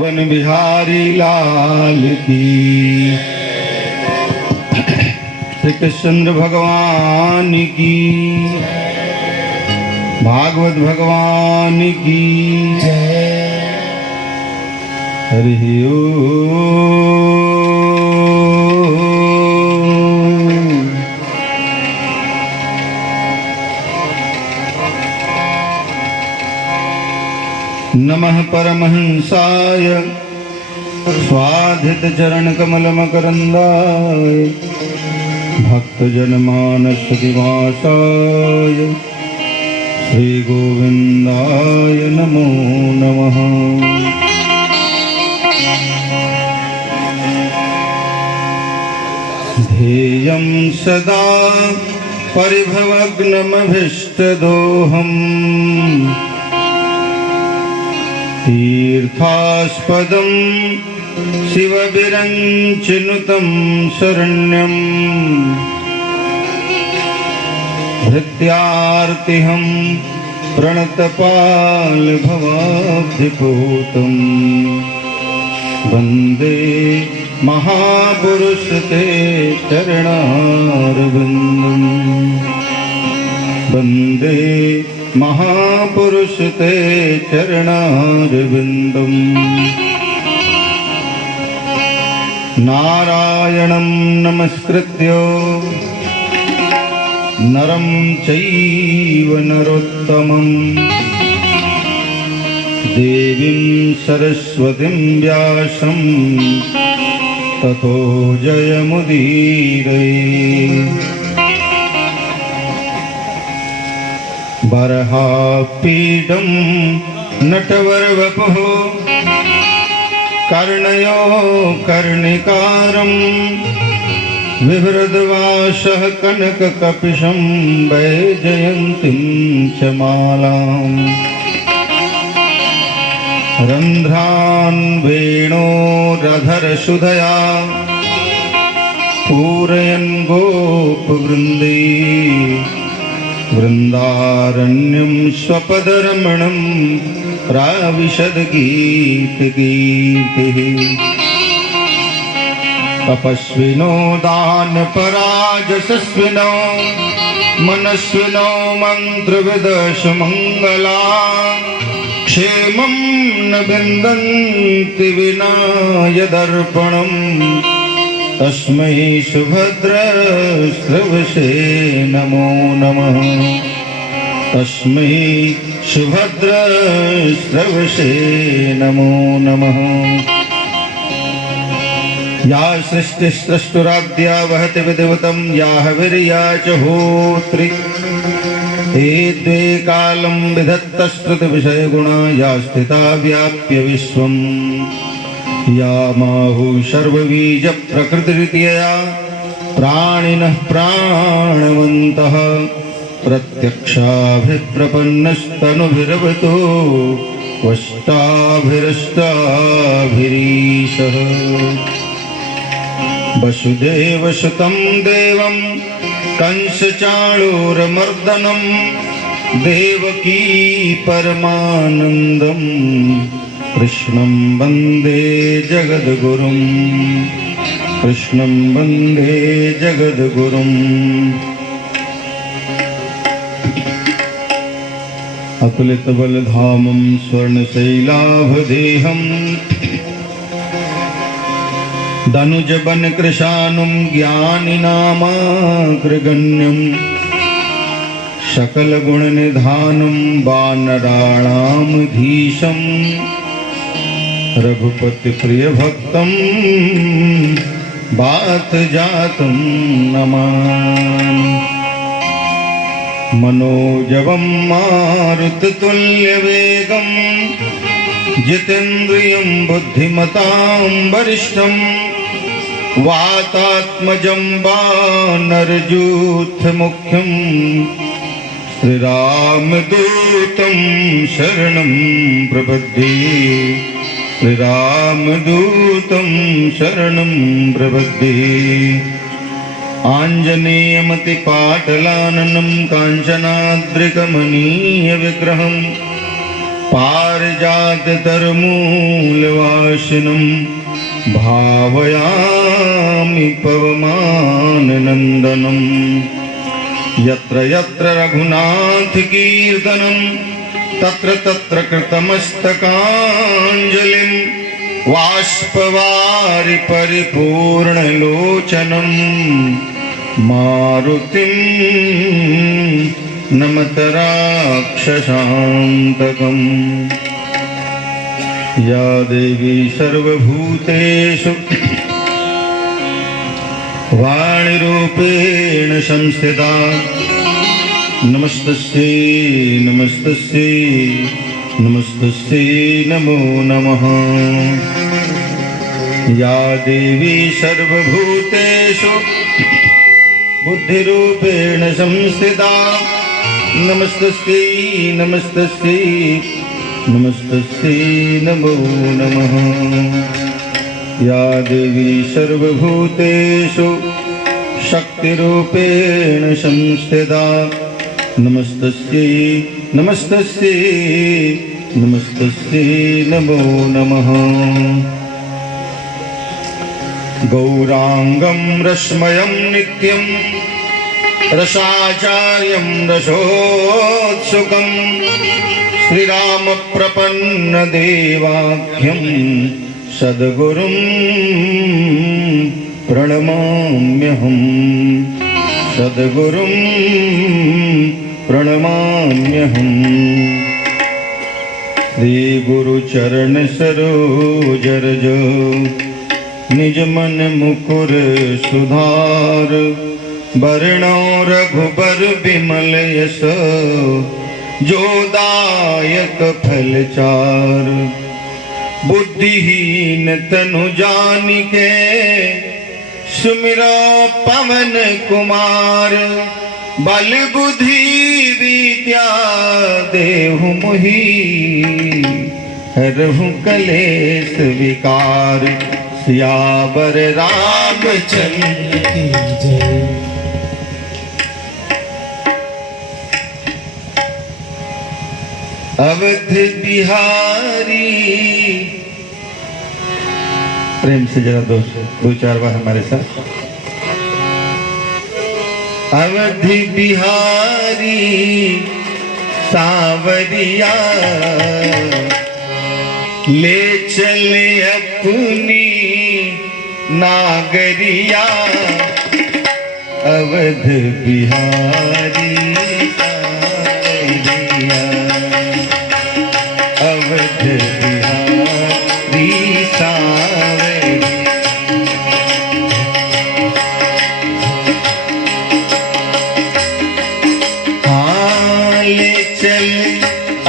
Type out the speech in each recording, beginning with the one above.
One Bihari लाल की। श्री कृष्ण भगवान की, भागवत भगवान की हरि ओम। नमः परमहंसाय स्वाधित चरण कमल मकरंदाय भक्तजनमानस दिवासाय श्री गोविंदाय नमो नमः। ध्येयं सदा परिभवग्नमभीष्टदोहम् तीर्थास्पदं शिवविरञ्चिनुतं शरण्यं भृत्यार्तिहं प्रणतपालभवाब्धिपूतं वन्दे महापुरुष ते चरणारविन्दं। वन्दे महापुरुष ते चरणारविन्दम्। नारायणं नमस्कृत्य नरं चैव नरोत्तमं देवीं सरस्वतीं व्यासं ततो जयमुदीरये। बर्हापीडं नटवरवपुः कर्णयो कर्णिकारं बिभ्रद्वासः कनककपिशं वैजयन्तीं च मालाम्। रन्ध्रान् वेणोरधरसुधया पूरयन् गोपवृन्दै वृन्दारण्यं स्वपदरमणं प्राविशद्गीतगीतिः। तपस्विनो दानपराजसस्विनो मनस्विनो मन्त्रविदशमङ्गला क्षेमं न विन्दन्ति विना यदर्पणम् तस्मै सुभद्रस्रवसे नमो नमः। तस्मै सुभद्रस्रवसे नमो नमः। या सृष्टिस्रष्टुराद्या वहति विधिवतं या हविर्या च होत्री ते द्वे कालं विधत्तश्रुतिविषयगुणा या स्थिता व्याप्य विश्वम्। या माहु सर्वबीज प्रकृतिरित्यया प्राणिनः प्राणवन्तः प्रत्यक्षाभिप्रपन्नस्तनुभिरवतो वष्टाभिरष्टाभिरीशः। वसुदेवसुतं देवं कंसचाणूरमर्दनं देवकी परमानन्दम् कृष्णं वन्दे जगद्गुरुं। कृष्णं वन्दे जगद्गुरुम्। अतुलितबलधामं स्वर्णशैलाभदेहं दनुजवनकृशानुं ज्ञानिनामाग्रगण्यं सकलगुणनिधानं वानराणामधीशम् रघुपति प्रिय भक्तं बात जातं नमामि। मनोजवं मारुततुल्यवेगं जितेन्द्रियं बुद्धिमतां वरिष्ठं वातात्मजं वानरयूथमुख्यं श्रीरामदूतं शरणं प्रपद्ये। श्रीरामदूतं शरणं प्रपद्ये। आञ्जनेयमतिपाटलाननं काञ्चनाद्रिकमनीयविग्रहं पारिजाततरुमूलवासिनं भावयामि पवमाननन्दनं। यत्र यत्र रघुनाथकीर्तनं तत्र तत्र कृतमस्तकाञ्जलिं बाष्पवारि परिपूर्णलोचनं मारुतिं नमत राक्षसान्तकम्। या देवी सर्वभूतेषु वाणिरूपेण संस्थिता नमस्तस्यै नमस्तस्यै नमस्तस्यै नमो नमः। या देवी सर्वभूतेषु बुद्धिरूपेण संस्थिता नमस्तस्यै नमस्तस्यै नमस्तस्यै नमो नमः। या देवी सर्वभूतेषु शक्तिरूपेण संस्थिता नमस्तस्यै नमस्तस्यै नमस्तस्यै नमो नमः। गौरांगं रश्मयं नित्यं रसाचार्यं रसोत्सुकं श्रीरामप्रपन्नदेवाख्यं सद्गुरुं प्रणमाम्यहम् सद्गुरुं प्रणमाम्यहम्। श्रीगुरुचरण सरोज निज मन मुकुर सुधार वरणो रघुबर विमल यश जोदायक फलचार। बुद्धिहीन तनु जानिके सुमिरो पवन कुमार बल बुद्धि विद्या देहु मोहि हरहु कलेश विकार। सियावर रामचंद्र की जय। अवध बिहारी प्रेम से जरा दो चार बार हमारे साथ। अवधि बिहारी सावरिया ले चले अपनी नागरिया। अवध बिहारी सावरिया अवध बिहारी सावरिया। हाँ ले चल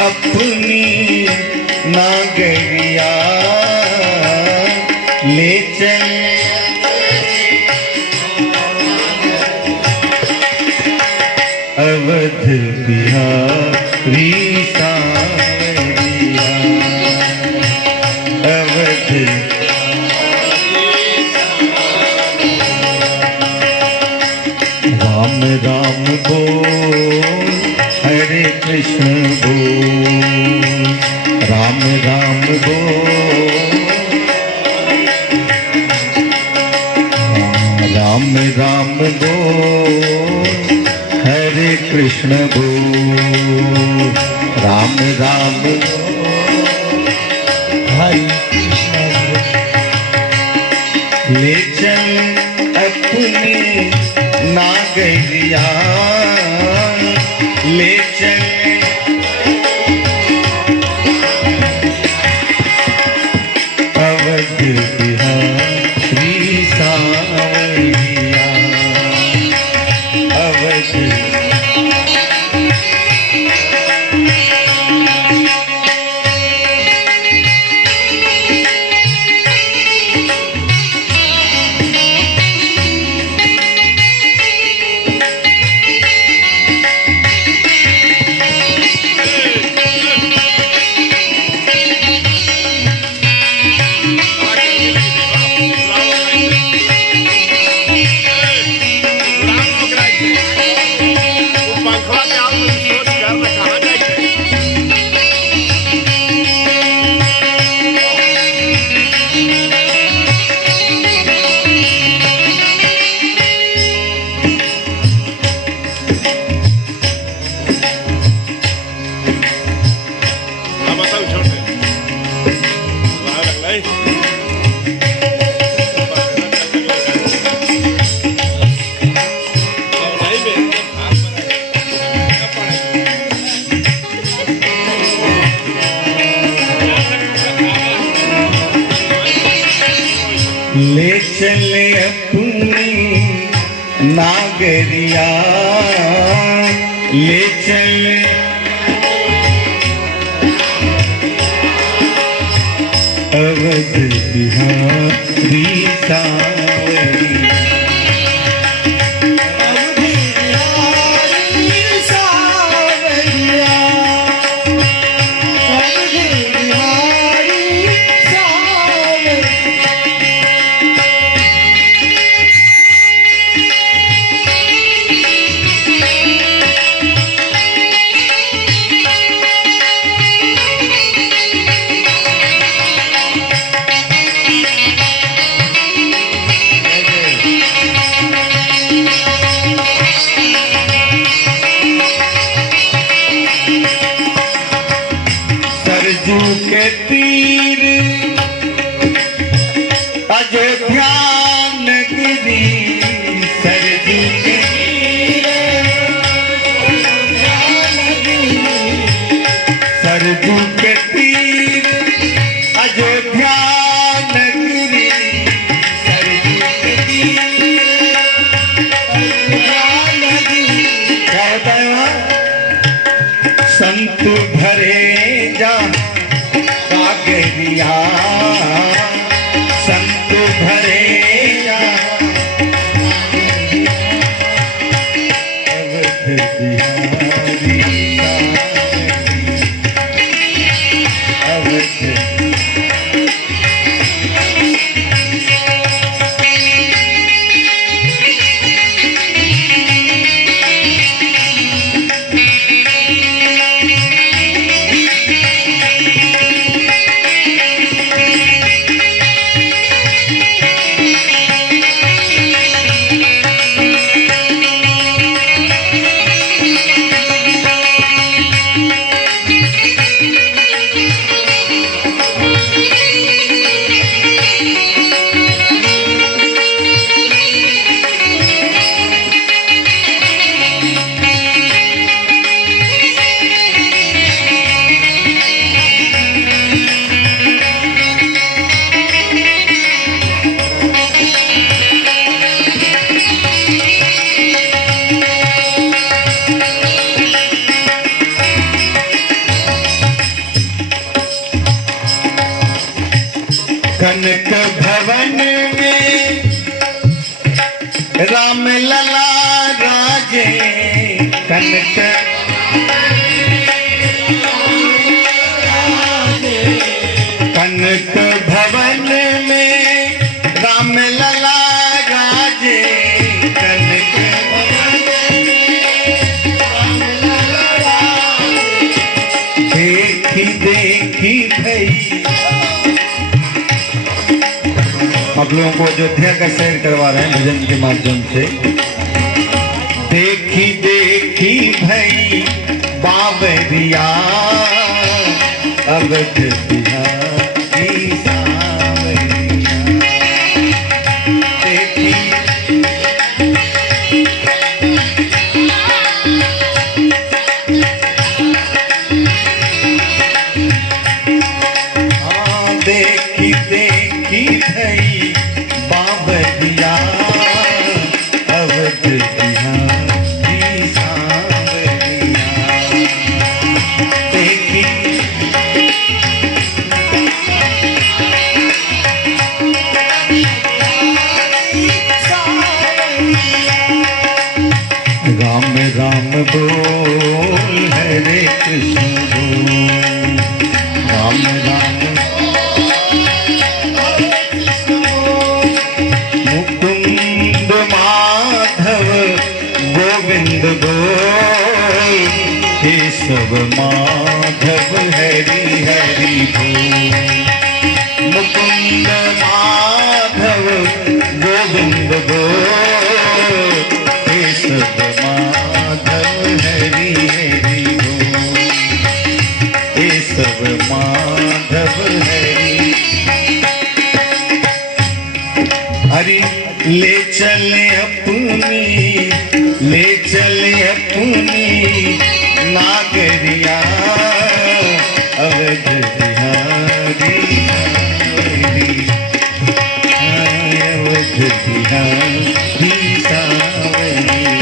अपनी नागरिया ले चल अवध बिहारी सावरिया अवध। राम राम बोल हरे कृष्ण बोल राम राम बोल राम राम बोल हरे कृष्ण बोल राम राम हरे कृष्ण बोल। ले चल अपनी नागरिया ले चल अवध बिहारी सावरिया अवध। ले चले अपनी नागरिया, ले चले अवध बिहारी सावरिया। सरजू के तीर अयोध्या नगरी, सरजू के तीर सरजू के तीर अयोध्या नगरी, सरजू के तीर अयोध्या नगरी। क्या होता है वहाँ? संत भरे जा कागरिया, संत भरे जा अवध बिहारी अवध। कनक भवन में राम लला राजे, कनक कनक भवन में राम लला राजे, कनक भवन में राम लला राजे। देखी देखी भई आप लोगों को अयोध्या का सैर करवा रहे हैं भजन के माध्यम से। देखी देखी भई बावरिया अवध बिहारी सावरिया। देखी देखी देखी भई बावरिया अवध बिहारी सावरिया। देखी राम राम बोल हरे कृष्ण बोल, राम राम मुकुंद माधव गोविंद बोल, केशव माधव हरि हरि बोल। मुकुंद माधव गोविंद बोल, केशव माधव हरि हरि बोल, केशव माधव हरि। ले चले अपनी नागरिया अवध बिहारी अवध बिहारी सावरिया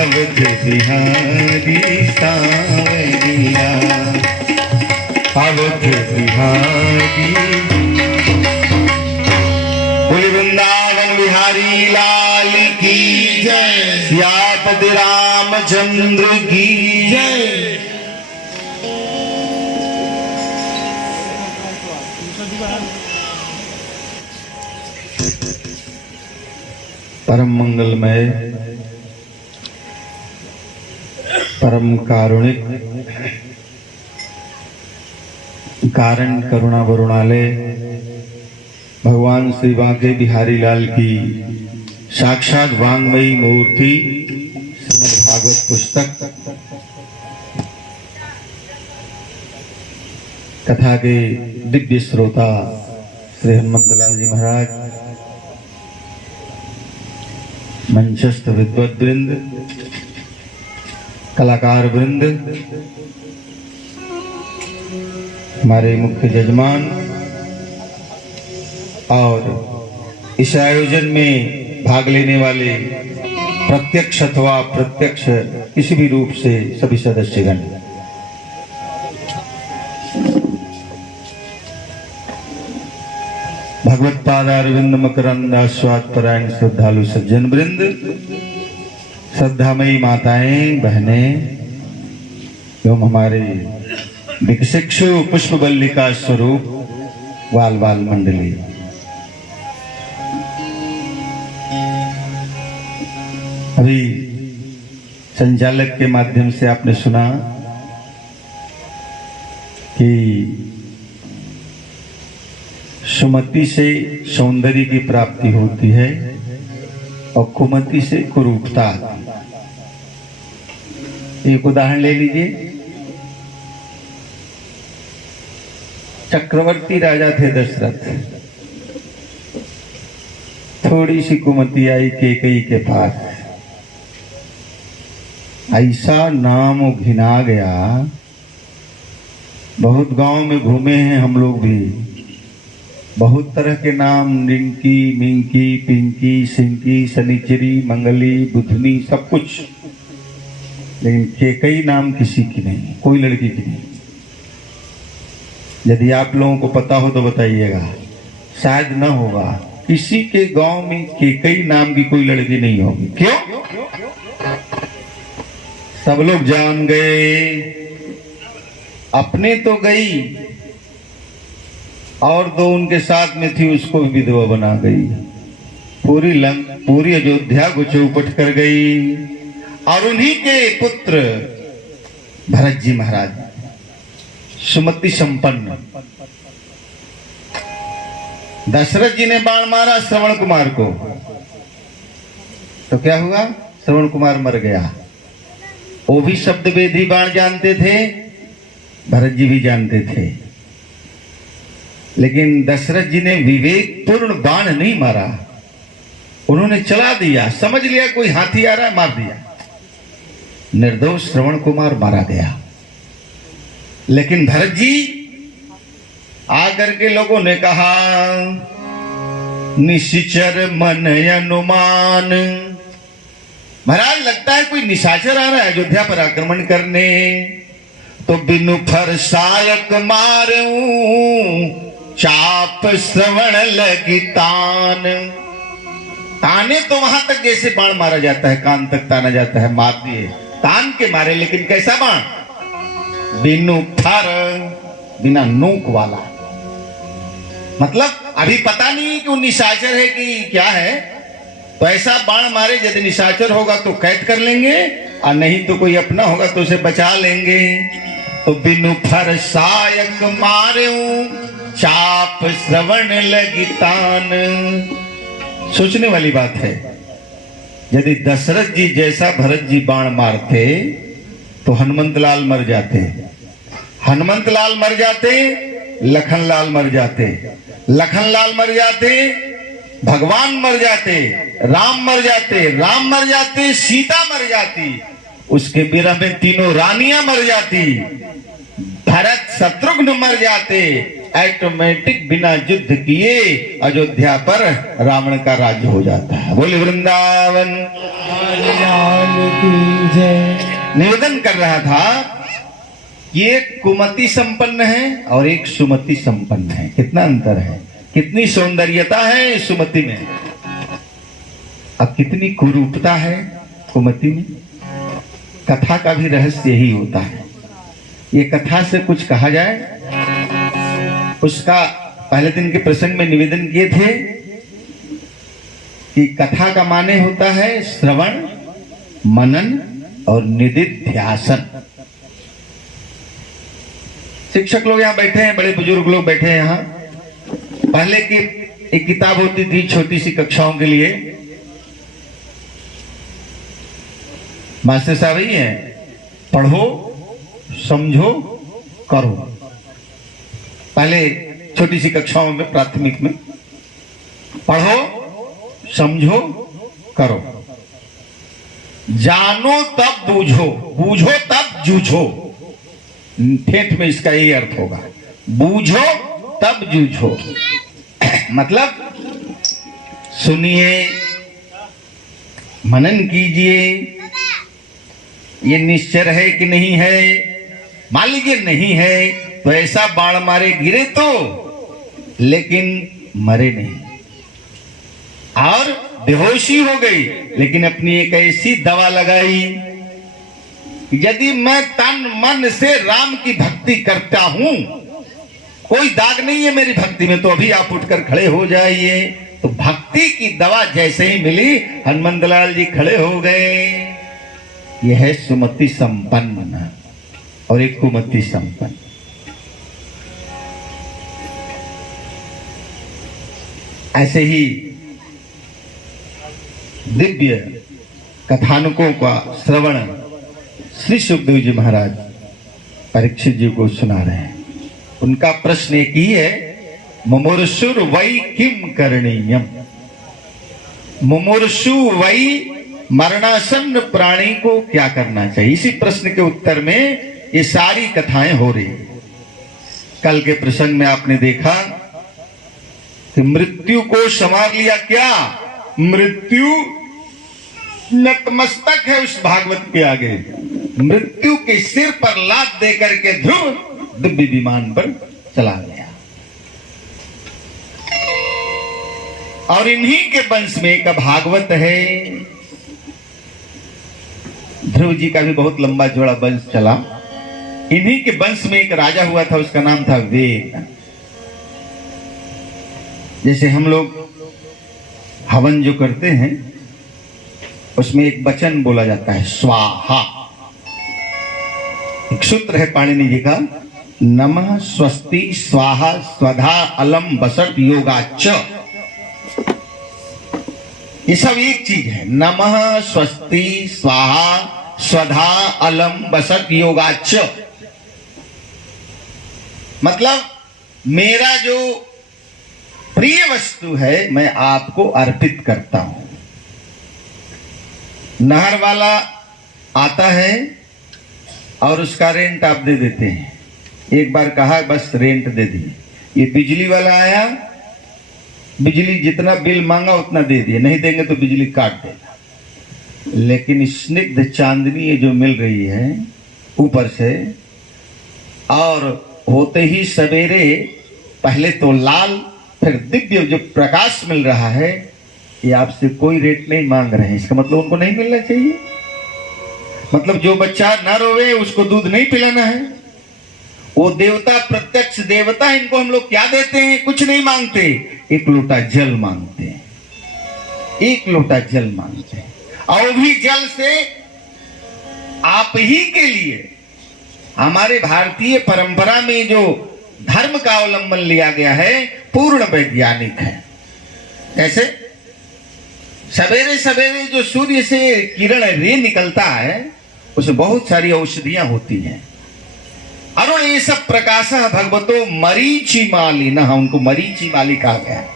अवध बिहारी सावरिया अवध बिहारी। बोले वृंदावन बिहारी लाल की जय, सियापति रामचंद्र की जय। परम मंगलमय, परम कारुणिक, कारण करुणा वरुणालय भगवान श्री बांके बिहारी लाल की साक्षात वांगमयी मूर्ति श्रीमद् भागवत पुस्तक कथा के दिव्य श्रोता श्री हनुमंतलाल जी महाराज, मंचस्थ विद्वत वृंद, कलाकार वृंद, हमारे मुख्य जजमान और इस आयोजन में भाग लेने वाले प्रत्यक्ष अथवा अप्रत्यक्ष किसी भी रूप से सभी सदस्यगण, भगवत पादारविंद मकरंद आस्वाद परायण श्रद्धालु सज्जन वृंद, श्रद्धामयी माताएं बहनें एवं हमारे विकसिक्षु पुष्प बल्लिका स्वरूप वाल वाल मंडली, अभी संचालक के माध्यम से आपने सुना कि सुमति से सौंदर्य की प्राप्ति होती है और कुमति से कुरूपता। एक उदाहरण ले लीजिए, चक्रवर्ती राजा थे दशरथ, थोड़ी सी कुमति आई कैकेयी के पास, ऐसा नाम घिना गया। बहुत गांव में घूमे हैं हम लोग भी, बहुत तरह के नाम, निंकी, मिंकी, पिंकी, सिंकी, शनिचरी, मंगली, बुधनी, सब कुछ, लेकिन कैकेयी नाम किसी की नहीं, कोई लड़की की नहीं। यदि आप लोगों को पता हो तो बताइएगा, शायद न होगा, किसी के गांव में कैकेयी नाम की कोई लड़की नहीं होगी। क्यों? सब लोग जान गए, अपने तो गई और दो उनके साथ में थी उसको भी विधवा बना गई, पूरी अयोध्या को चौपट कर गई। और उन्हीं के पुत्र भरत जी महाराज सुमति संपन्न, दशरथ जी ने बाण मारा श्रवण कुमार को, तो क्या हुआ? श्रवण कुमार मर गया। वो भी शब्द वेदी बाण जानते थे, भरत जी भी जानते थे, लेकिन दशरथ जी ने विवेक पूर्ण बाण नहीं मारा, उन्होंने चला दिया, समझ लिया कोई हाथी आ रहा है, मार दिया। निर्दोष श्रवण कुमार मारा गया। लेकिन भरत जी आकर के लोगों ने कहा, निशिचर मन अनुमान, महाराज लगता है कोई निशाचर आ रहा है अयोध्या पर आक्रमण करने, तो बिनु फरसायक मारूं चाप श्रवण लगी तान। ताने तो वहां तक जैसे बाण मारा जाता है, कान तक ताना जाता है, मार दिए तान के मारे, लेकिन कैसा बाण? बिनु फर, बिना नोक वाला। मतलब अभी पता नहीं कि वो निशाचर है कि क्या है, तो ऐसा बाण मारे, यदि निशाचर होगा तो कैद कर लेंगे और नहीं तो कोई अपना होगा तो उसे बचा लेंगे। तो बिनु फर सायक मारूं चाप श्रवण लगी तान। सोचने वाली बात है, यदि दशरथ जी जैसा भरत जी बाण मारते तो हनुमंत लाल मर जाते, हनुमंत लाल मर जाते, लखन लाल मर जाते, लखन लाल मर जाते भगवान मर जाते, राम मर जाते, राम मर जाते, सीता मर जाती, उसके विरह में तीनों रानियां मर जाती, भरत शत्रुघ्न मर जाते, ऑटोमेटिक बिना युद्ध किए अयोध्या पर रावण का राज्य हो जाता है। बोले वृंदावन की जय। निवेदन कर रहा था कि एक कुमति संपन्न है और एक सुमति संपन्न है। कितना अंतर है, कितनी सौंदर्यता है सुमति में, अब कितनी कुरूपता है कुमति में। कथा का भी रहस्य यही होता है। ये कथा से कुछ कहा जाए, उसका पहले दिन के प्रसंग में निवेदन किए थे कि कथा का माने होता है श्रवण, मनन और निदिध्यासन। शिक्षक लोग यहाँ बैठे हैं, बड़े बुजुर्ग लोग बैठे हैं यहाँ। पहले की एक किताब होती थी छोटी सी कक्षाओं के लिए, मास्टर साहब ही है, पढ़ो समझो करो। पहले छोटी सी कक्षाओं में प्राथमिक में पढ़ो समझो करो, जानो तब बूझो, बूझो तब जूझो। ठेठ में इसका यही अर्थ होगा, बूझो तब जूझो। मतलब सुनिए, मनन कीजिए, ये निश्चय है कि नहीं है। मान लीजिए नहीं है तो ऐसा बाण मारे गिरे तो, लेकिन मरे नहीं, और बेहोशी हो गई, लेकिन अपनी एक ऐसी दवा लगाई, यदि मैं तन मन से राम की भक्ति करता हूं, कोई दाग नहीं है मेरी भक्ति में, तो अभी आप उठकर खड़े हो जाइए। तो भक्ति की दवा जैसे ही मिली, हनुमंत लाल जी खड़े हो गए। यह है सुमति संपन्न और एक कुमति संपन्न। ऐसे ही दिव्य कथानकों का श्रवण श्री सुखदेव जी महाराज परीक्षित जी को सुना रहे हैं। उनका प्रश्न एक ही है, मुमुर्षुर वै किम करणीयम। मुमुर्षु वै, मरणासन्न प्राणी को क्या करना चाहिए, इसी प्रश्न के उत्तर में ये सारी कथाएं हो रही। कल के प्रसंग में आपने देखा कि मृत्यु को संवार लिया क्या, मृत्यु नतमस्तक है उस भागवत के आगे। मृत्यु के सिर पर लात देकर के ध्रुव दिव्य विमान पर चला गया। और इन्हीं के वंश में एक भागवत है। ध्रुव जी का भी बहुत लंबा जोड़ा वंश चला। इन्हीं के वंश में एक राजा हुआ था, उसका नाम था वेद। जैसे हम लोग हवन जो करते हैं उसमें एक वचन बोला जाता है स्वाहा। एक सूत्र है पाणिनि जी का, नमः स्वस्ति स्वाहा स्वधा अलम बसट योगाच। ये सब एक चीज है, नमः स्वस्ति स्वाहा स्वधा अलम बसट योगाच। मतलब मेरा जो प्रिय वस्तु है मैं आपको अर्पित करता हूं। नहर वाला आता है और उसका रेंट आप दे देते हैं। एक बार कहा बस रेंट दे दिए। ये बिजली वाला आया, बिजली जितना बिल मांगा उतना दे दिए, नहीं देंगे तो बिजली काट देगा। लेकिन स्निग्ध चांदनी ये जो मिल रही है ऊपर से, और होते ही सवेरे पहले तो लाल फिर दिव्य जो प्रकाश मिल रहा है, ये आपसे कोई रेट नहीं मांग रहे हैं। इसका मतलब उनको नहीं मिलना चाहिए। मतलब जो बच्चा ना रोवे उसको दूध नहीं पिलाना है। वो देवता, प्रत्यक्ष देवता, इनको हम लोग क्या देते हैं, कुछ नहीं मांगते, एक लोटा जल मांगते हैं, एक लोटा जल मांगते हैं। और भी जल से आप ही के लिए। हमारे भारतीय परंपरा में जो धर्म का अवलंबन लिया गया है पूर्ण वैज्ञानिक है। कैसे? सवेरे सवेरे जो सूर्य से किरण रे निकलता है उसमें बहुत सारी औषधियां होती हैं। अरुण ये सब प्रकाश भगवतो मरीचि माली, ना उनको मरीचि माली कहा गया है।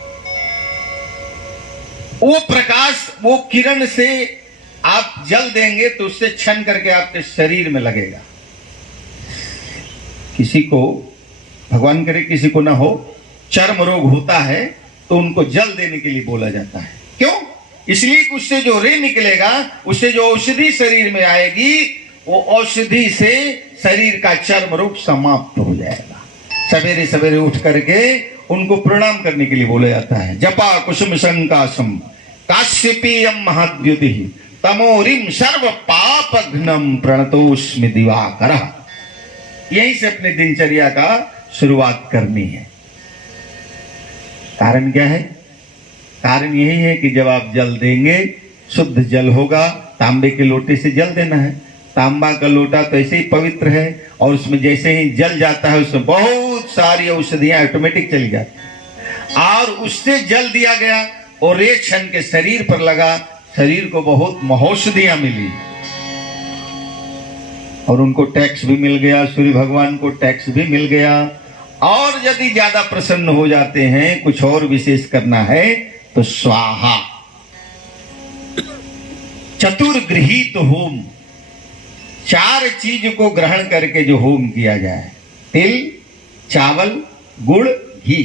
वो प्रकाश, वो किरण से आप जल देंगे तो उससे छन करके आपके शरीर में लगेगा। किसी को, भगवान करे किसी को ना हो, चर्म रोग होता है तो उनको जल देने के लिए बोला जाता है। क्यों? इसलिए कि उससे जो रे निकलेगा, उससे जो औषधि शरीर में आएगी, वो औषधि से शरीर का चर्म रोग समाप्त हो जाएगा। सवेरे सवेरे उठ करके उनको प्रणाम करने के लिए बोला जाता है। जपा कुसुम संकाशम काश्यपेयम महद्युति तमोरिम सर्व पाप घ्नम प्रणतोस्मि दिवाकर। यहीं से अपने दिनचर्या का शुरुआत करनी है। कारण क्या है? कारण यही है कि जब आप जल देंगे, शुद्ध जल होगा। तांबे के लोटे से जल देना है। तांबा का लोटा तो ऐसे ही पवित्र है, और उसमें जैसे ही जल जाता है उसमें बहुत सारी औषधियां ऑटोमेटिक चली जाती है। और उससे जल दिया गया और एक क्षण के शरीर पर लगा, शरीर को बहुत महौषधियां मिली और उनको टैक्स भी मिल गया, सूर्य भगवान को टैक्स भी मिल गया। और यदि ज्यादा प्रसन्न हो जाते हैं, कुछ और विशेष करना है, तो स्वाहा चतुर्गृहीत होम, 4 चीज को ग्रहण करके जो होम किया जाए, तिल, चावल, गुड़, घी,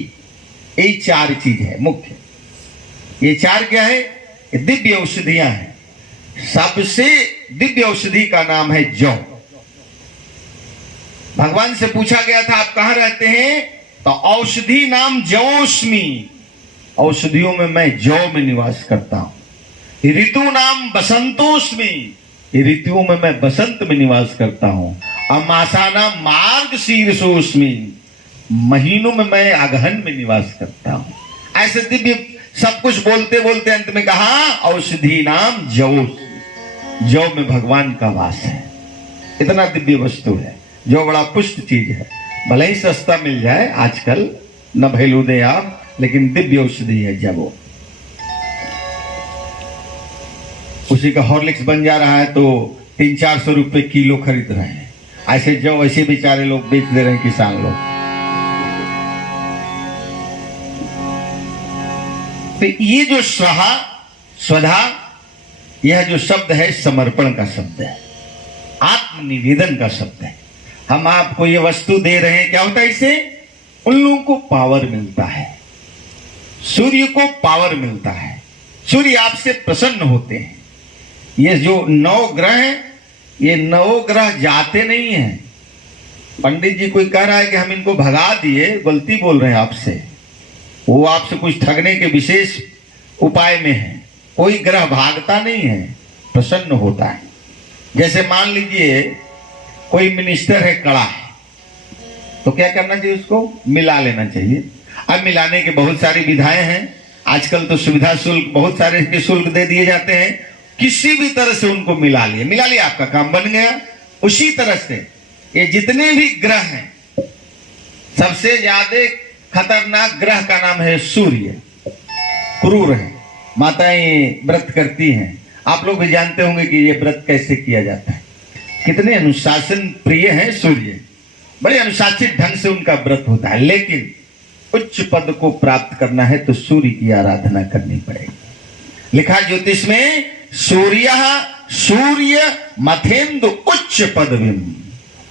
ये 4 चीज है मुख्य। ये 4 क्या है? दिव्य औषधियां हैं। सबसे दिव्य औषधि का नाम है जौ। भगवान से पूछा गया था आप कहां रहते हैं, तो औषधि नाम जौस्मी, औषधियों में मैं जौ में निवास करता हूं। ऋतु नाम बसंतोस्मी, ऋतुओं में मैं बसंत में निवास करता हूं। अमासा नाम मार्ग शीर्षोस्मी, महीनों में मैं अगहन में निवास करता हूं। ऐसे दिव्य सब कुछ बोलते बोलते अंत में कहा औषधि नाम जौ, जौ में भगवान का वास है। इतना दिव्य वस्तु है, जो बड़ा पुष्ट चीज है। भले ही सस्ता मिल जाए आजकल, न भैलू दे आप, लेकिन दिव्य औषधि है जब वो। उसी का हॉर्लिक्स बन जा रहा है तो 300-400 रुपए किलो खरीद रहे हैं। ऐसे जो ऐसे बेचारे लोग बेच दे रहे हैं, किसान लोग। तो ये जो स्वाहा स्वधा, यह जो शब्द है समर्पण का शब्द है, आत्मनिवेदन का शब्द है। हम आपको ये वस्तु दे रहे हैं, क्या होता है इससे? उन लोगों को पावर मिलता है, सूर्य को पावर मिलता है, सूर्य आपसे प्रसन्न होते हैं। ये जो 9 ग्रह हैं, ये 9 ग्रह जाते नहीं हैं। पंडित जी कोई कह रहा है कि हम इनको भगा दिए, गलती बोल रहे हैं आपसे। वो आपसे कुछ ठगने के विशेष उपाय में है। कोई ग्रह भागता नहीं है, प्रसन्न होता है। जैसे मान लीजिए कोई मिनिस्टर है, कड़ा है, तो क्या करना चाहिए? उसको मिला लेना चाहिए। अब मिलाने के बहुत सारी विधाएं हैं। आजकल तो सुविधा शुल्क, बहुत सारे के शुल्क दे दिए जाते हैं। किसी भी तरह से उनको मिला लिया, आपका काम बन गया। उसी तरह से ये जितने भी ग्रह हैं, सबसे ज्यादा खतरनाक ग्रह का नाम है सूर्य। क्रूर है। माताएं व्रत करती हैं, आप लोग भी जानते होंगे कि ये व्रत कैसे किया जाता है। कितने अनुशासन प्रिय हैं सूर्य, बड़े अनुशासित ढंग से उनका व्रत होता है। लेकिन उच्च पद को प्राप्त करना है तो सूर्य की आराधना करनी पड़ेगी। लिखा ज्योतिष में, सूर्य मथेंदु उच्च पदवीम,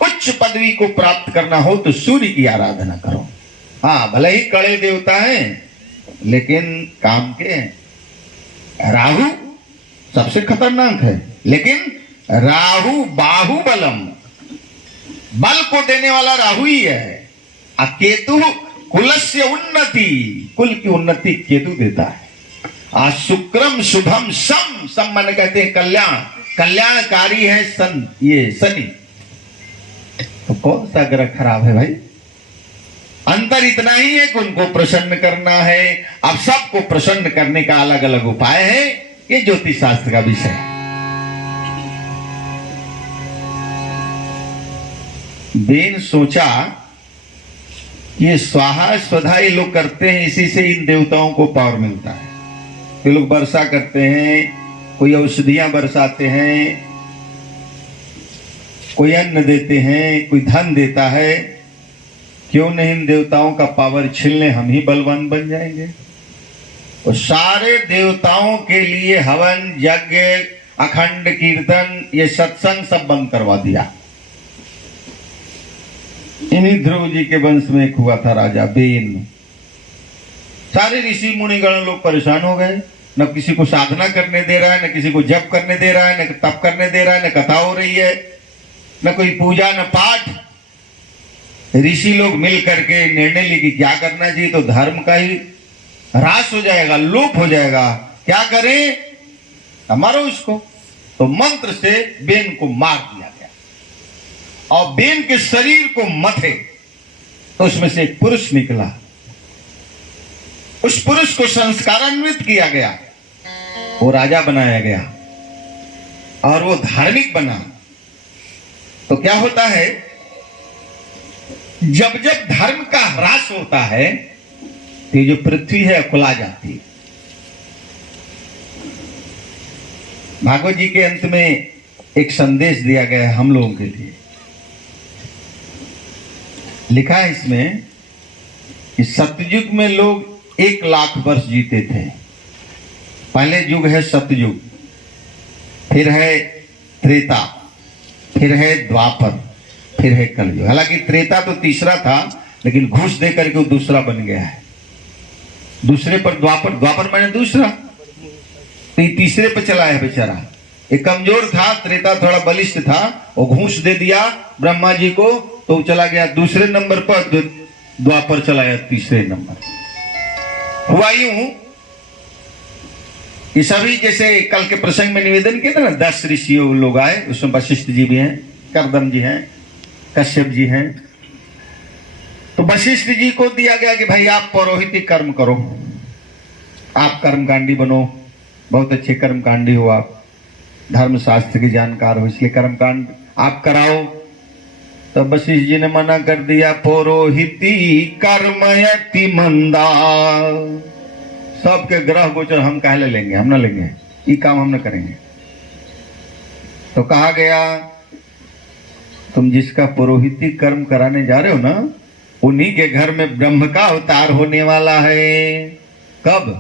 उच्च पदवी को प्राप्त करना हो तो सूर्य की आराधना करो। हाँ, भले ही कड़े देवता हैं, लेकिन काम के हैं। राहु सबसे खतरनाक है, लेकिन राहु बाहुबलम, बल को देने वाला राहु ही है। केतु कुलस्य उन्नति, कुल की उन्नति केतु देता है। शुक्रम शुभम सम, सम मन कहते हैं कल्याण, कल्याणकारी है सन, ये शनि। तो कौन सा ग्रह खराब है भाई? अंतर इतना ही है कि उनको प्रसन्न करना है। अब सबको प्रसन्न करने का अलग अलग उपाय है, ये ज्योतिष शास्त्र का विषय है। बेन सोचा ये स्वाहा स्वधा ये लोग करते हैं, इसी से इन देवताओं को पावर मिलता है। ये लोग वर्षा करते हैं, कोई औषधियां बरसाते हैं, कोई अन्न देते हैं, कोई धन देता है। क्यों नहीं इन देवताओं का पावर छीन लें, हम ही बलवान बन जाएंगे। वो सारे देवताओं के लिए हवन यज्ञ अखंड कीर्तन ये सत्संग सब बंद करवा दिया। इन्हीं ध्रुव जी के वंश में एक हुआ था राजा बेन। सारे ऋषि मुनिगण लोग परेशान हो गए, न किसी को साधना करने दे रहा है, न किसी को जप करने दे रहा है, न तप करने दे रहा है, न कथा हो रही है, न कोई पूजा न पाठ। ऋषि लोग मिल करके निर्णय लिए कि क्या करना चाहिए, तो धर्म का ही ह्रास हो जाएगा, लोप हो जाएगा, क्या करें, मारो उसको। तो मंत्र से बेन को मार दिया गया और बेन के शरीर को मथे तो उसमें से एक पुरुष निकला। उस पुरुष को संस्कारान्वित किया गया, वो राजा बनाया गया और वो धार्मिक बना। तो क्या होता है, जब जब धर्म का ह्रास होता है तो जो पृथ्वी है खुला जाती है। भागवत जी के अंत में एक संदेश दिया गया है हम लोगों के लिए। लिखा है इसमें कि सतयुग में लोग 1 लाख वर्ष जीते थे। पहले युग है सतयुग, फिर है त्रेता, फिर है द्वापर, फिर है कलयुग। हालांकि त्रेता तो तीसरा था, लेकिन घूस दे करके वो दूसरा बन गया है। दूसरे पर द्वापर मैंने दूसरा, तो ये तीसरे पर चला है बेचारा। एक कमजोर था, त्रेता थोड़ा बलिष्ठ था, वो घूस दे दिया ब्रह्मा जी को, तो वो चला गया दूसरे नंबर पर, द्वापर चला गया तीसरे नंबर। हुआ यूं कि सभी, जैसे कल के प्रसंग में निवेदन किया था ना, 10 ऋषि लोग आए, उसमें वशिष्ठ जी भी हैं, कर्दम जी हैं, कश्यप जी हैं। तो वशिष्ठ जी को दिया गया कि भाई आप पौरोहित्य कर्म करो, आप कर्मकांडी बनो, बहुत अच्छे कर्मकांडी हो, आप धर्मशास्त्र के जानकार हो, इसलिए कर्मकांड आप कराओ। तो वशिष्ठ जी ने मना कर दिया, पौरोहिती कर्मयति मंदा, सबके ग्रह गोचर हम काहे लेंगे, हम ना लेंगे, ये काम हम ना करेंगे। तो कहा गया तुम जिसका पुरोहिती कर्म कराने जा रहे हो ना, उन्हीं के घर में ब्रह्म का अवतार होने वाला है। कब?